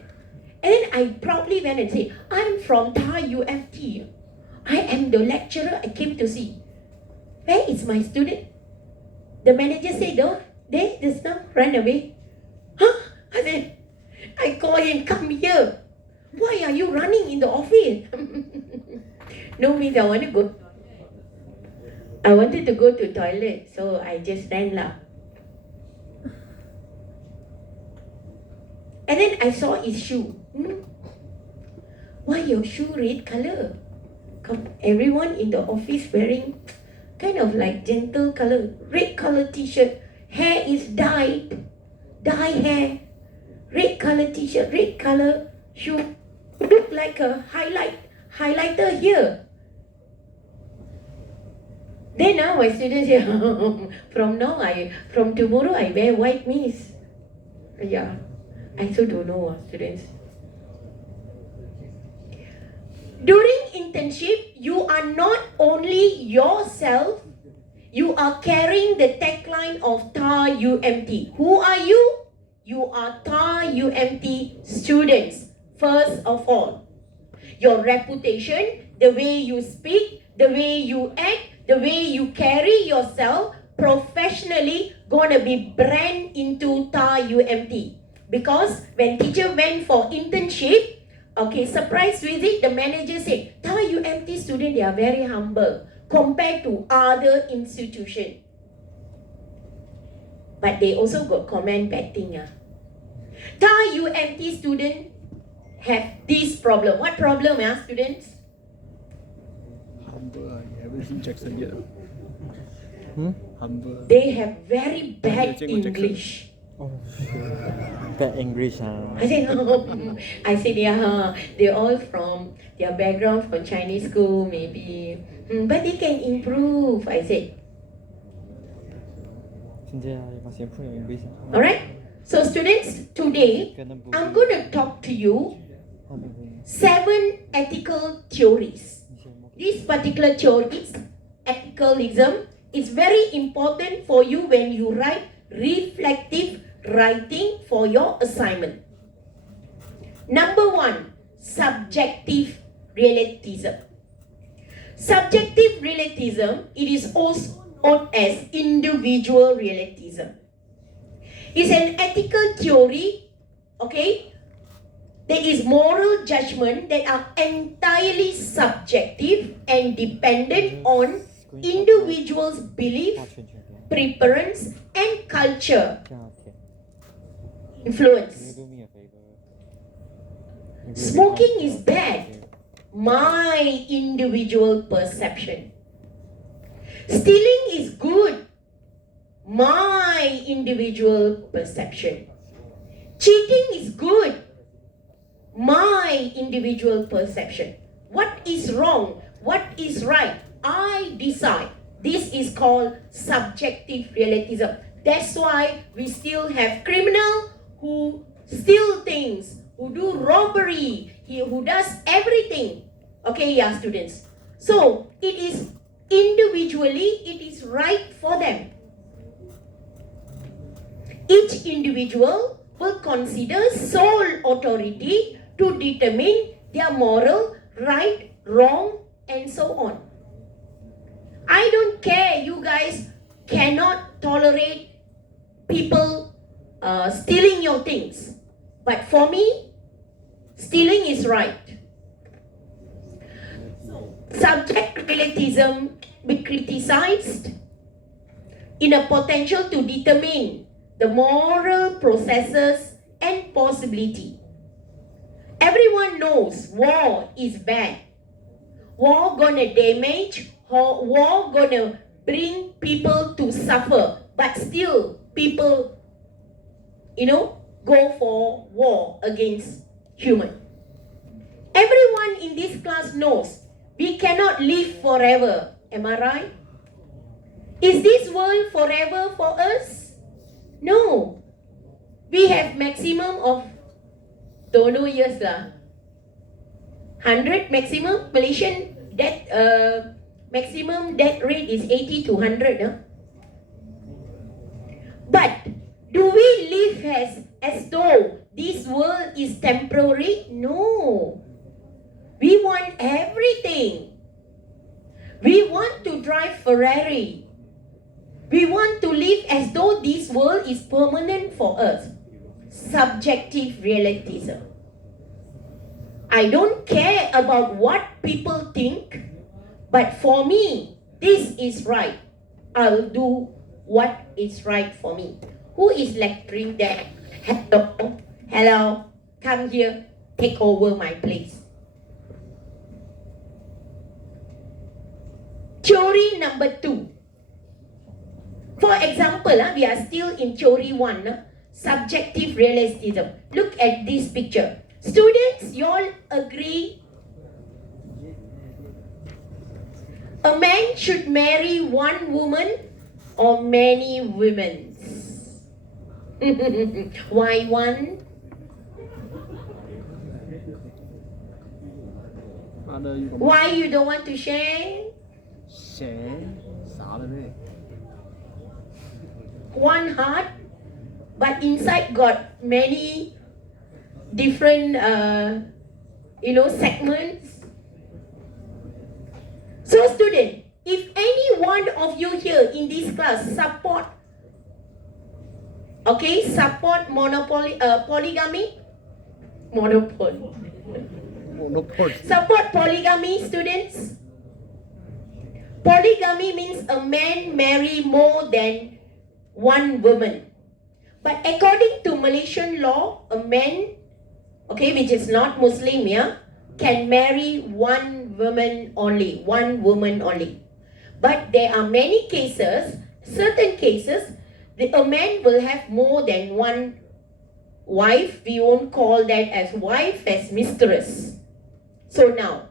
And then I proudly went and said, I'm from Thai UFT. I am the lecturer I came to see. Where is my student? The manager said, oh, there, just now, run away. Huh? I said, I call him, come here. Why are you running in the office? No, means I want to go. I wanted to go to toilet, so I just ran lah. And then I saw his shoe. Why your shoe red color? Everyone in the office wearing kind of like gentle color, red color t-shirt. Hair is dyed, dye hair. Red color t-shirt, red color shoe. Look like a highlighter here. Then now my students say, from tomorrow I wear white means. Yeah, I also don't know, students. During internship, you are not only yourself, you are carrying the tagline of TAR UMT. Who are you? You are TAR UMT students, first of all. Your reputation, the way you speak, the way you act, the way you carry yourself professionally gonna be brand into TAR UMT. Because when teacher went for internship, okay, surprise visit, the manager said, TAR UMT students, they are very humble compared to other institutions. But they also got comment bad thing. TAR UMT students have this problem. What problem, students? Humble, you haven't seen Jackson yet. Humble. They have very bad English. Oh, bad English. I said, yeah, they're all from their background from Chinese school, maybe. But they can improve, I said. Alright? So students, today, I'm going to talk to you 7 ethical theories. this particular theory, ethicalism, is very important for you when you write reflective writing for your assignment. Number 1, subjective relativism. Subjective relativism, it is also known as individual relativism. It's an ethical theory, okay? There is moral judgment that are entirely subjective and dependent on individuals' belief, preference, and culture influence. Smoking is bad, my individual perception. Stealing is good, my individual perception. Cheating is good, my individual perception. What is wrong? What is right? I decide. This is called subjective relativism. That's why we still have criminals who steal things, who do robbery, who does everything. Okay, yeah, students. So it is individually, it is right for them. Each individual will consider sole authority to determine their moral, right, wrong, and so on. I don't care, you guys cannot tolerate people stealing your things. But for me, stealing is right. Subject relativism be criticized in a potential to determine the moral processes and possibility. Everyone knows war is bad. War gonna damage, war gonna bring people to suffer. But still, people, go for war against human. Everyone in this class knows we cannot live forever. Am I right? Is this world forever for us? No. We have maximum of, don't know years lah. 100 maximum. Malaysian death, maximum death rate is 80 to 100. Huh? But do we live as though this world is temporary? No. We want everything. We want to drive Ferrari. We want to live as though this world is permanent for us. Subjective relativism. I don't care about what people think, but for me, this is right. I'll do what is right for me. Who is lecturing there? Hello? Hello? Come here. Take over my place. Theory number 2. For example, we are still in theory 1, subjective relativism. Look at this picture. Students, you all agree? A man should marry one woman or many women? Why one? Why you don't want to share? One heart, but inside got many different segments. So student, if any one of you here in this class support polygamy, support polygamy, students. Polygamy means a man marry more than one woman. But according to Malaysian law, a man, which is not Muslim, can marry one woman only. But there are many cases, certain cases, a man will have more than one wife. We won't call that as wife, as mistress. So now,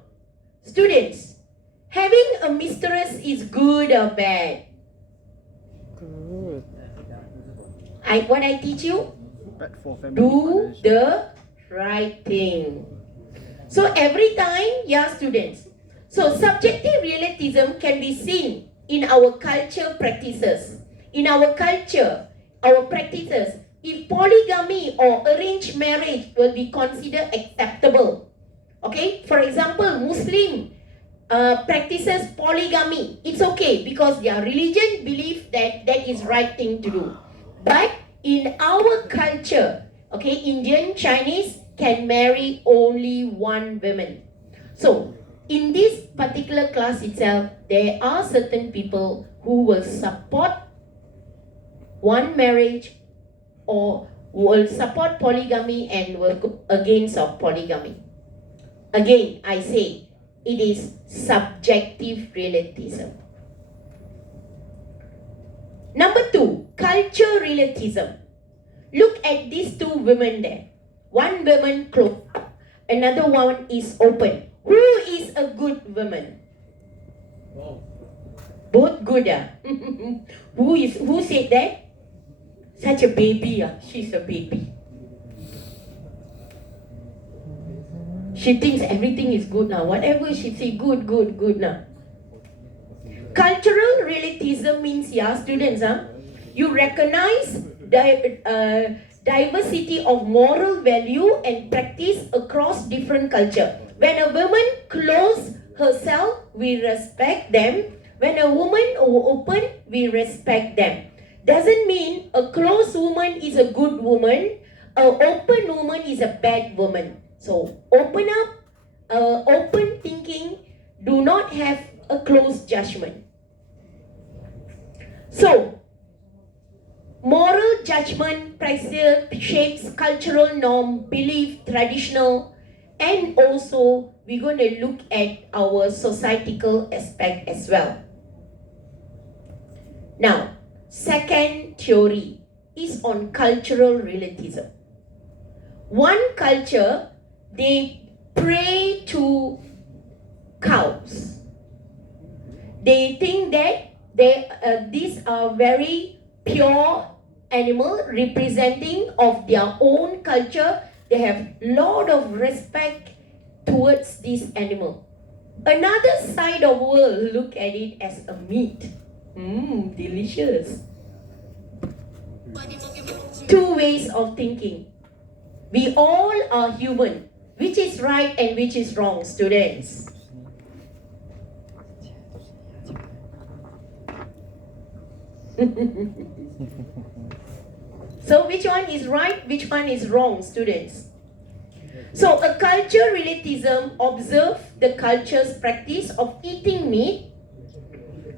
students, having a mistress is good or bad? Good. What I teach you? Do the right thing. So every time, students. So subjective relativism can be seen in our culture practices. In our culture, our practices, if polygamy or arranged marriage will be considered acceptable. Okay, for example, Muslim practices polygamy. It's okay because their religion believes that that is right thing to do. But in our culture, okay, Indian, Chinese can marry only one woman. So in this particular class itself, there are certain people who will support one marriage or will support polygamy and will go against of polygamy. Again, I say, it is subjective relativism. Number 2, culture relativism. Look at these two women there. One woman closed up, another one is open. Who is a good woman? Both good, Who said that? Such a baby, she's a baby. She thinks everything is good now. Whatever she say, good now. Cultural relativism means, students, you recognize the diversity of moral value and practice across different culture. When a woman close herself, we respect them. When a woman open, we respect them. Doesn't mean a closed woman is a good woman, an open woman is a bad woman. So open up, open thinking, do not have a closed judgment. So moral judgment shapes cultural norm, belief, traditional, and also we're going to look at our societal aspect as well. Now, second theory is on cultural relativism. One culture, they pray to cows. They think that these are very pure animal representing of their own culture. They have lot of respect towards this animal. Another side of world look at it as a meat. Delicious. Two ways of thinking. We all are human. Which is right and which is wrong, students? So which one is right, which one is wrong, students? So a culture relativism observe the culture's practice of eating meat.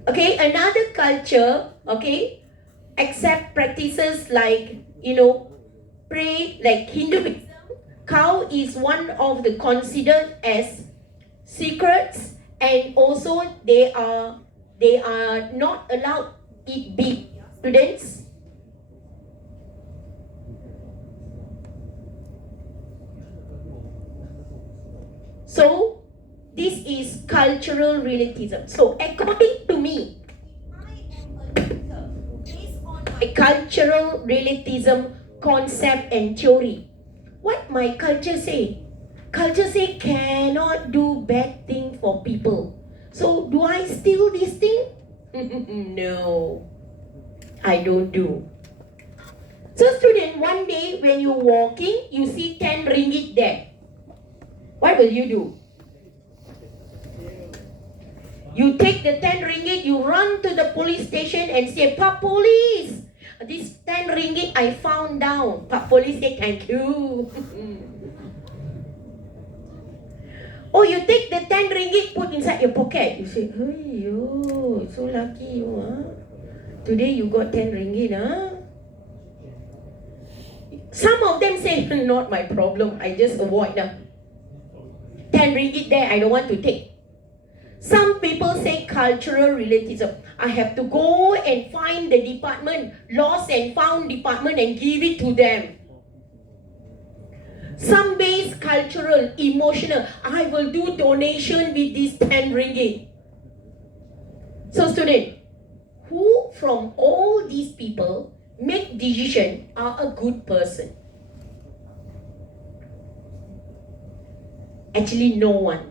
Okay, another culture, okay, accept practices like, pray, like Hinduism. Cow is one of the considered as secrets, and also they are not allowed to eat beef. Students, so this is cultural relativism. So according to me, based on my cultural relativism concept and theory, what my culture say? Culture say cannot do bad thing for people. So do I steal this thing? No, I don't do. So student, one day when you're walking, you see 10 ringgit there. What will you do? You take the 10 ringgit, you run to the police station and say, "Pak Police, this 10 ringgit I found down." Pak Police say, "Thank you." Or you take the 10 ringgit, put inside your pocket. You say, "Hey, yo, so lucky you, Today you got 10 ringgit, Some of them say, "Not my problem, I just avoid them. 10 ringgit there, I don't want to take." Some people say cultural relativism. I have to go and find the department, lost and found department, and give it to them. Some base cultural, emotional. I will do donation with this 10 ringgit. So student, who from all these people make decision are a good person? Actually, no one.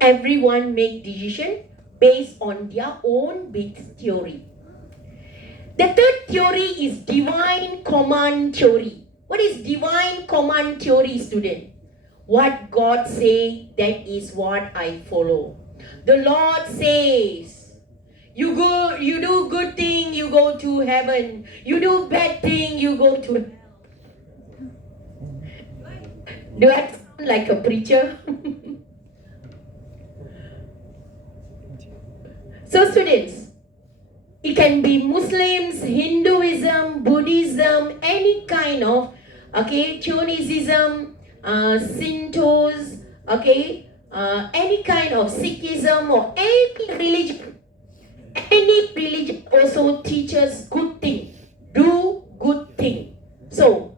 Everyone make decision based on their own big theory. The third theory is divine command theory. What is divine command theory, student? What God say, that is what I follow. The Lord says, you do good thing, you go to heaven. You do bad thing, you go to hell. Do I sound like a preacher? So students, it can be Muslims, Hinduism, Buddhism, any kind of, okay, Tunisism, Sintos, okay, any kind of Sikhism or any religion. Any religion also teaches good thing. Do good thing. So,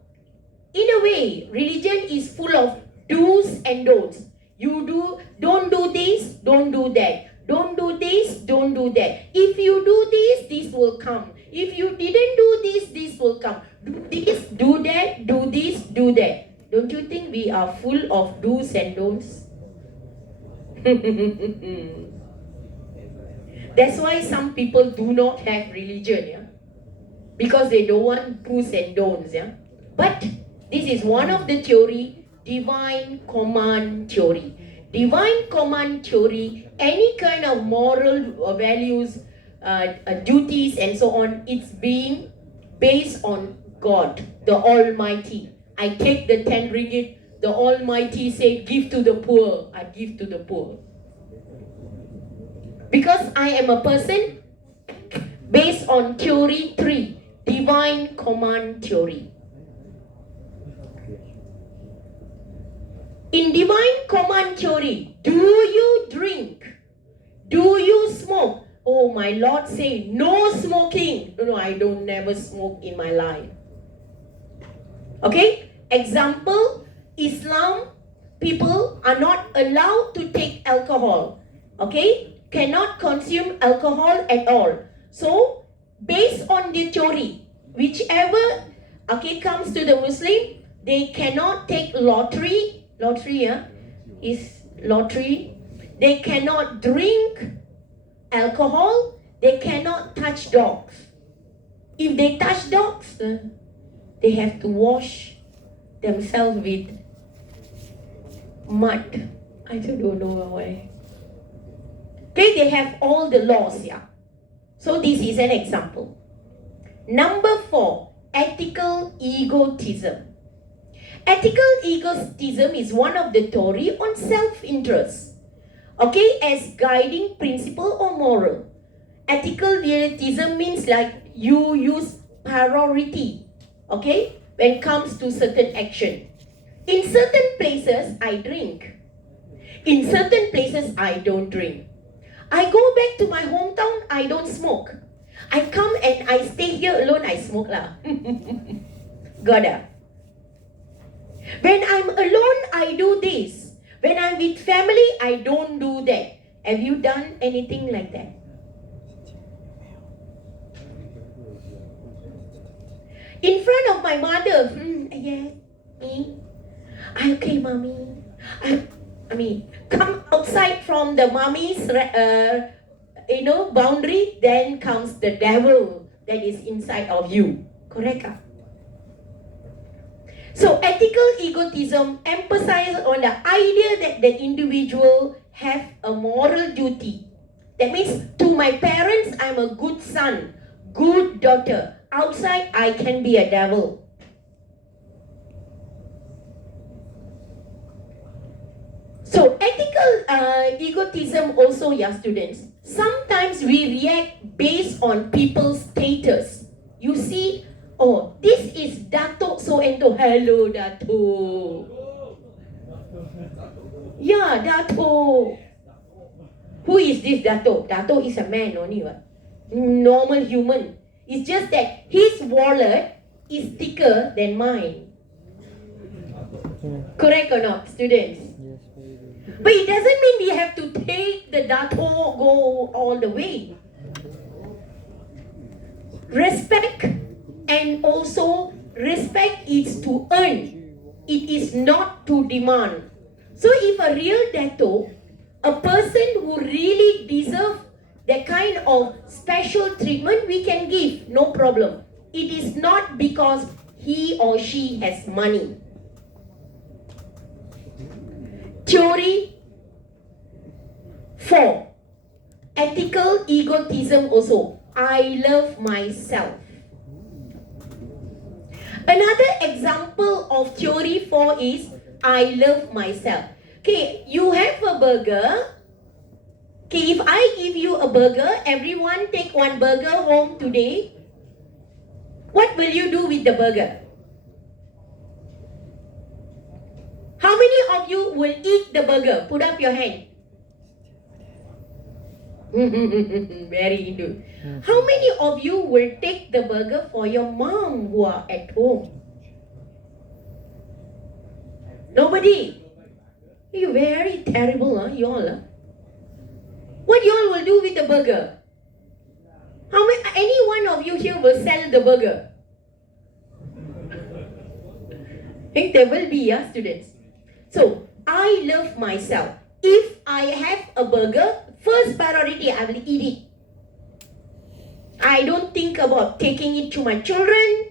in a way, religion is full of do's and don'ts. Don't do this, don't do that. Don't do this, don't do that. If you do this, this will come. If you didn't do this, this will come. Do this, do that, do this, do that. Don't you think we are full of do's and don'ts? That's why some people do not have religion, yeah? Because they don't want do's and don'ts, yeah? But this is one of the theory, divine command theory. Divine command theory, any kind of moral values, duties and so on, it's being based on God, the Almighty. I take the 10 ringgit, the Almighty said, give to the poor, I give to the poor. Because I am a person based on theory 3, divine command theory. In divine command theory, do you drink? Do you smoke? Oh, my Lord say, no smoking. No, I don't never smoke in my life. Okay? Example, Islam, people are not allowed to take alcohol. Okay? Cannot consume alcohol at all. So, based on the theory, whichever, okay, comes to the Muslim, they cannot take lottery, is lottery. They cannot drink alcohol. They cannot touch dogs. If they touch dogs, they have to wash themselves with mud. I don't know why. Okay, they have all the laws here. So this is an example. Number 4, ethical egotism. Ethical egotism is one of the theory on self-interest, okay, as guiding principle or moral. Ethical egotism means like you use priority, okay, when it comes to certain action. In certain places, I drink. In certain places, I don't drink. I go back to my hometown, I don't smoke. I come and I stay here alone, I smoke lah. Goda. When I'm alone, I do this. When I'm with family, I don't do that. Have you done anything like that? In front of my mother, yes, me. Okay, mommy. I mean, come outside from the mommy's, boundary, then comes the devil that is inside of you. Correct? So ethical egotism emphasizes on the idea that the individual have a moral duty. That means to my parents, I'm a good son, good daughter. Outside, I can be a devil. So ethical egotism also, yeah, students. Sometimes we react based on people's status. You see, oh, this is Dato so and so. Hello, Dato. Yeah, Dato. Who is this Dato? Dato is a man only, what? Normal human. It's just that his wallet is thicker than mine. Correct or not, students? But it doesn't mean we have to take the Dato, go all the way. Respect, and also respect is to earn. It is not to demand. So if a real Dato a person who really deserves the kind of special treatment, we can give, no problem. It is not because he or she has money. Theory 4. Ethical egotism also. I love myself. Another example of theory 4 is I love myself. Okay, you have a burger. Okay, if I give you a burger, everyone take one burger home today. What will you do with the burger? How many of you will eat the burger? Put up your hand. Very good. How many of you will take the burger for your mom who are at home? Nobody. You very terrible, huh? You all. Huh? What you all will do with the burger? How many? Any one of you here will sell the burger? Hey, there will be, yeah, students. So I love myself. If I have a burger, first priority, I will eat it. I don't think about taking it to my children,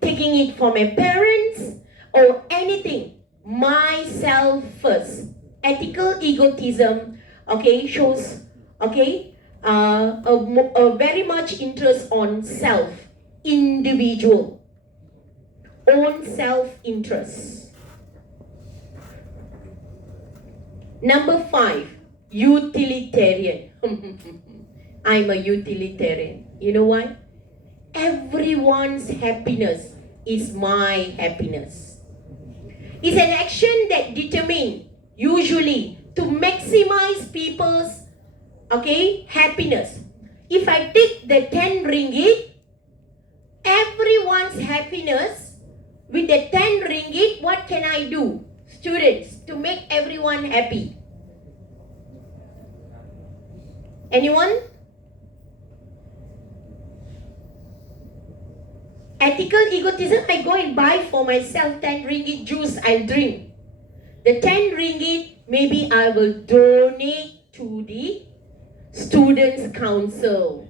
taking it for my parents, or anything. Myself first. Ethical egotism, okay, shows, okay, a very much interest on self, individual, own self-interest. Number 5, utilitarian. I'm a utilitarian. You know why? Everyone's happiness is my happiness. It's an action that determines, usually, to maximize people's, okay, happiness. If I take the 10 ringgit, everyone's happiness, with the 10 ringgit, what can I do? Students, to make everyone happy. Anyone? Ethical egotism, I go and buy for myself 10 ringgit juice, I'll drink. The 10 ringgit, maybe I will donate to the Students' Council.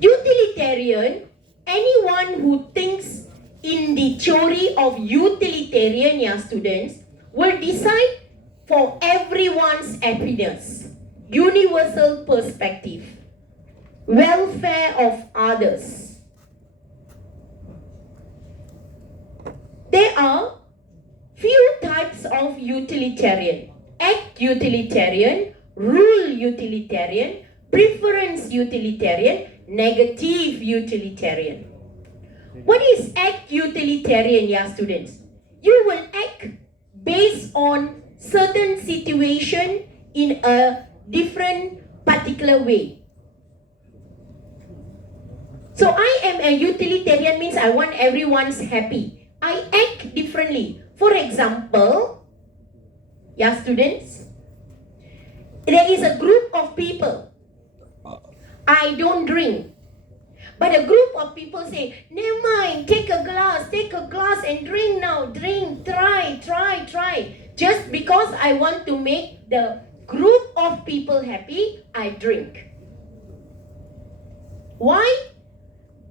Utilitarian, anyone who thinks in the theory of utilitarian, yeah, students, will decide for everyone's happiness, universal perspective, welfare of others. There are few types of utilitarian: act utilitarian, rule utilitarian, preference utilitarian, negative utilitarian. What is act utilitarian, yeah, students? You will act based on certain situation in a different particular way. So I am a utilitarian, means I want everyone's happy. I act differently. For example, yeah, students, there is a group of people. I don't drink. But a group of people say, never mind, take a glass and drink now, drink, try. Just because I want to make the group of people happy, I drink. Why?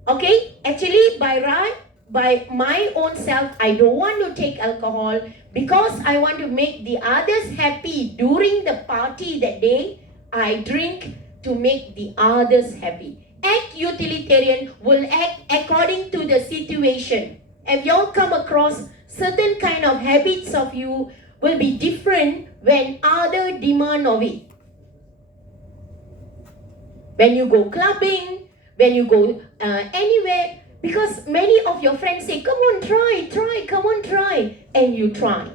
Okay, actually by my own self, I don't want to take alcohol because I want to make the others happy during the party that day. I drink to make the others happy. Act utilitarian will act according to the situation. If you all come across certain kind of habits of you will be different when other demand of it. When you go clubbing, when you go anywhere, because many of your friends say, come on, try, come on, try, and you try.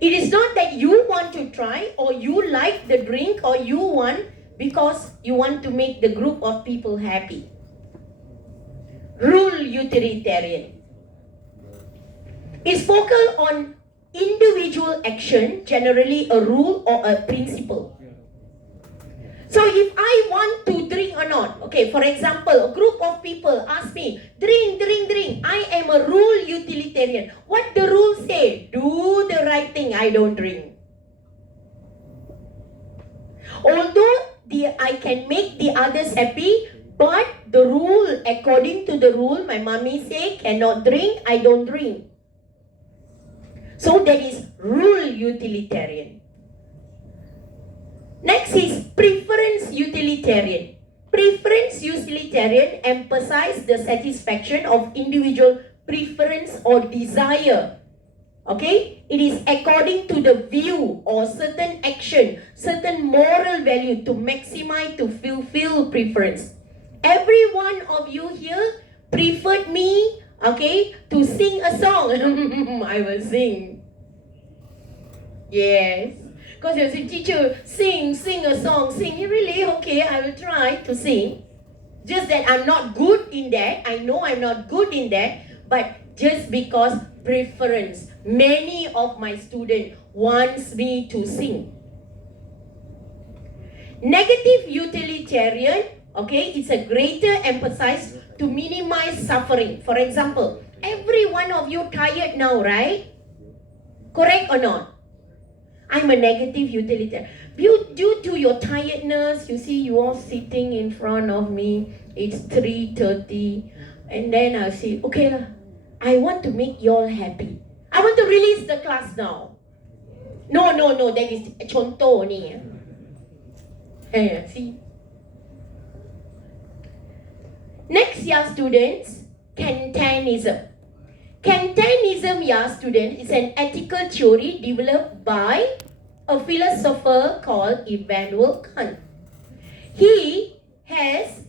It is not that you want to try or you like the drink or you want because you want to make the group of people happy. Rule utilitarian is focused on individual action, generally a rule or a principle. So if I want to drink or not, okay, for example, a group of people ask me, drink, drink, drink. I am a rule utilitarian. What the rules say? Do the right thing, I don't drink. Although I can make the others happy, but the rule, according to the rule, my mommy say cannot drink, I don't drink. So that is rule utilitarian. Next is preference utilitarian. Preference utilitarian emphasizes the satisfaction of individual preference or desire. Okay? It is according to the view or certain action, certain moral value to maximize, to fulfill preference. Every one of you here preferred me, okay, to sing a song. I will sing. Yes. Because there's a teacher, sing a song, sing. Really? Okay, I will try to sing. Just that I'm not good in that. I know I'm not good in that. But just because preference. Many of my students wants me to sing. Negative utilitarian, okay, it's a greater emphasis to minimize suffering. For example, every one of you tired now, right? Correct or not? I'm a negative utilitarian. Due to your tiredness, you see you all sitting in front of me. It's 3:30, and then I say, okay lah, I want to make you all happy. I want to release the class now. No, that is contoh ni. See. Next year, students, Kantianism. Kantianism, student, is an ethical theory developed by a philosopher called Immanuel Kant. He has,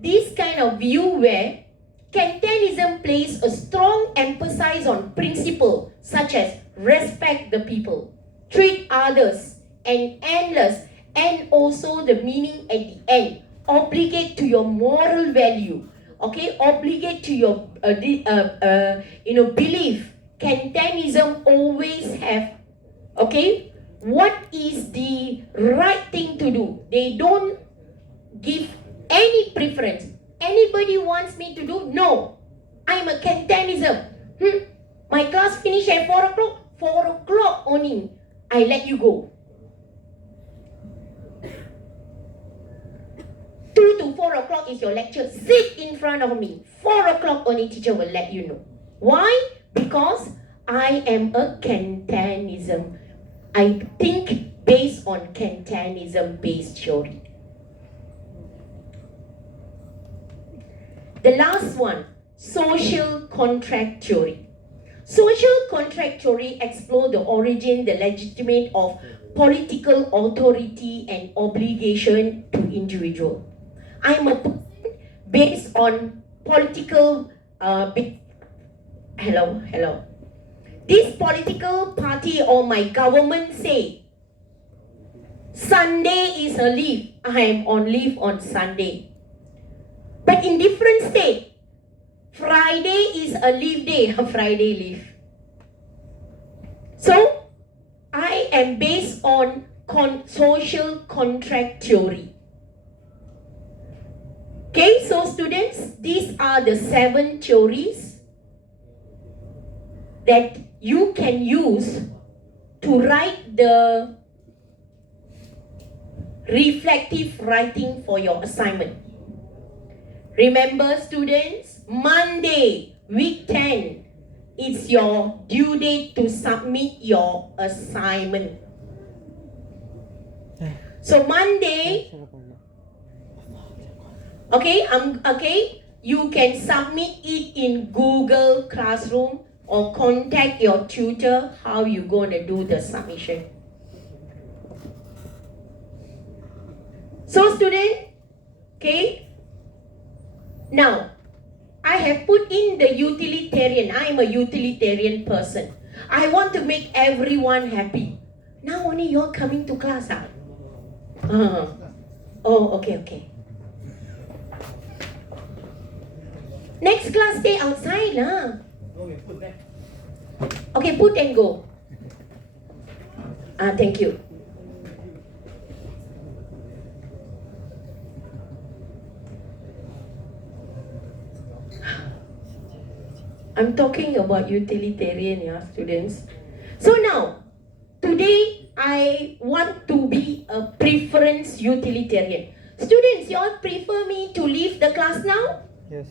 this kind of view where Kantianism places a strong emphasis on principles such as respect the people, treat others, and endless, and also the meaning at the end, obligate to your moral value. Okay, obligate to your belief. Kantianism always have, what is the right thing to do. They don't give any preference. Anybody wants me to do? No. I'm a Kantianism. My class finish at 4 o'clock. 4 o'clock only, I let you go. 2 to 4 o'clock is your lecture. Sit in front of me. 4 o'clock only teacher will let you know. Why? Because I am a Kantianism. I think based on Kantianism-based theory. The last one, social contract theory. Social contract theory explores the origin, the legitimate of political authority and obligation to individual. I'm a person based on political, hello. This political party or my government say, Sunday is a leave. I am on leave on Sunday. But in different state, Friday is a leave day, Friday leave. So, I am based on social contract theory. Okay, so students, these are the 7 theories that you can use to write the reflective writing for your assignment. Remember students, Monday, week 10, it's your due date to submit your assignment. So Monday, you can submit it in Google Classroom or contact your tutor how you gonna do the submission. So student, now, I have put in the utilitarian. I am a utilitarian person. I want to make everyone happy. Now only you're coming to class. Oh, okay. Next class, stay outside. Okay, put and go. Thank you. I'm talking about utilitarian, yeah, students. So now, today I want to be a preference utilitarian. Students, you all prefer me to leave the class now? Yes.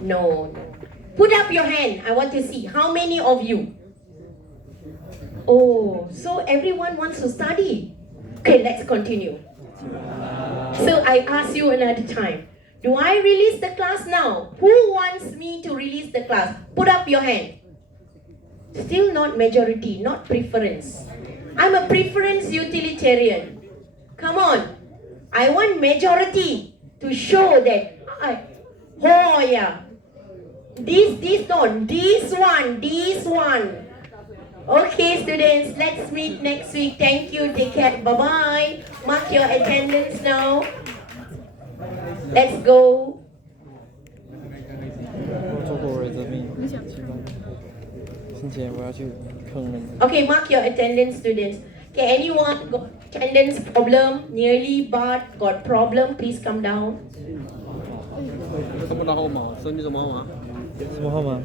No. Put up your hand. I want to see. How many of you? Oh, so everyone wants to study. Okay, let's continue. So I ask you another time. Do I release the class now? Who wants me to release the class? Put up your hand. Still not majority, not preference. I'm a preference utilitarian. Come on. I want majority to show that oh yeah. This one. Okay, students, let's meet next week. Thank you. Take care. Bye-bye. Mark your attendance now. Let's go. 我做过我这边，星期天我要去坑人。Okay, mark your attendance, students. Okay, anyone got attendance problem? Nearly but got problem? Please come down. 看不到号码，手机什么号码？什么号码？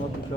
我不知道。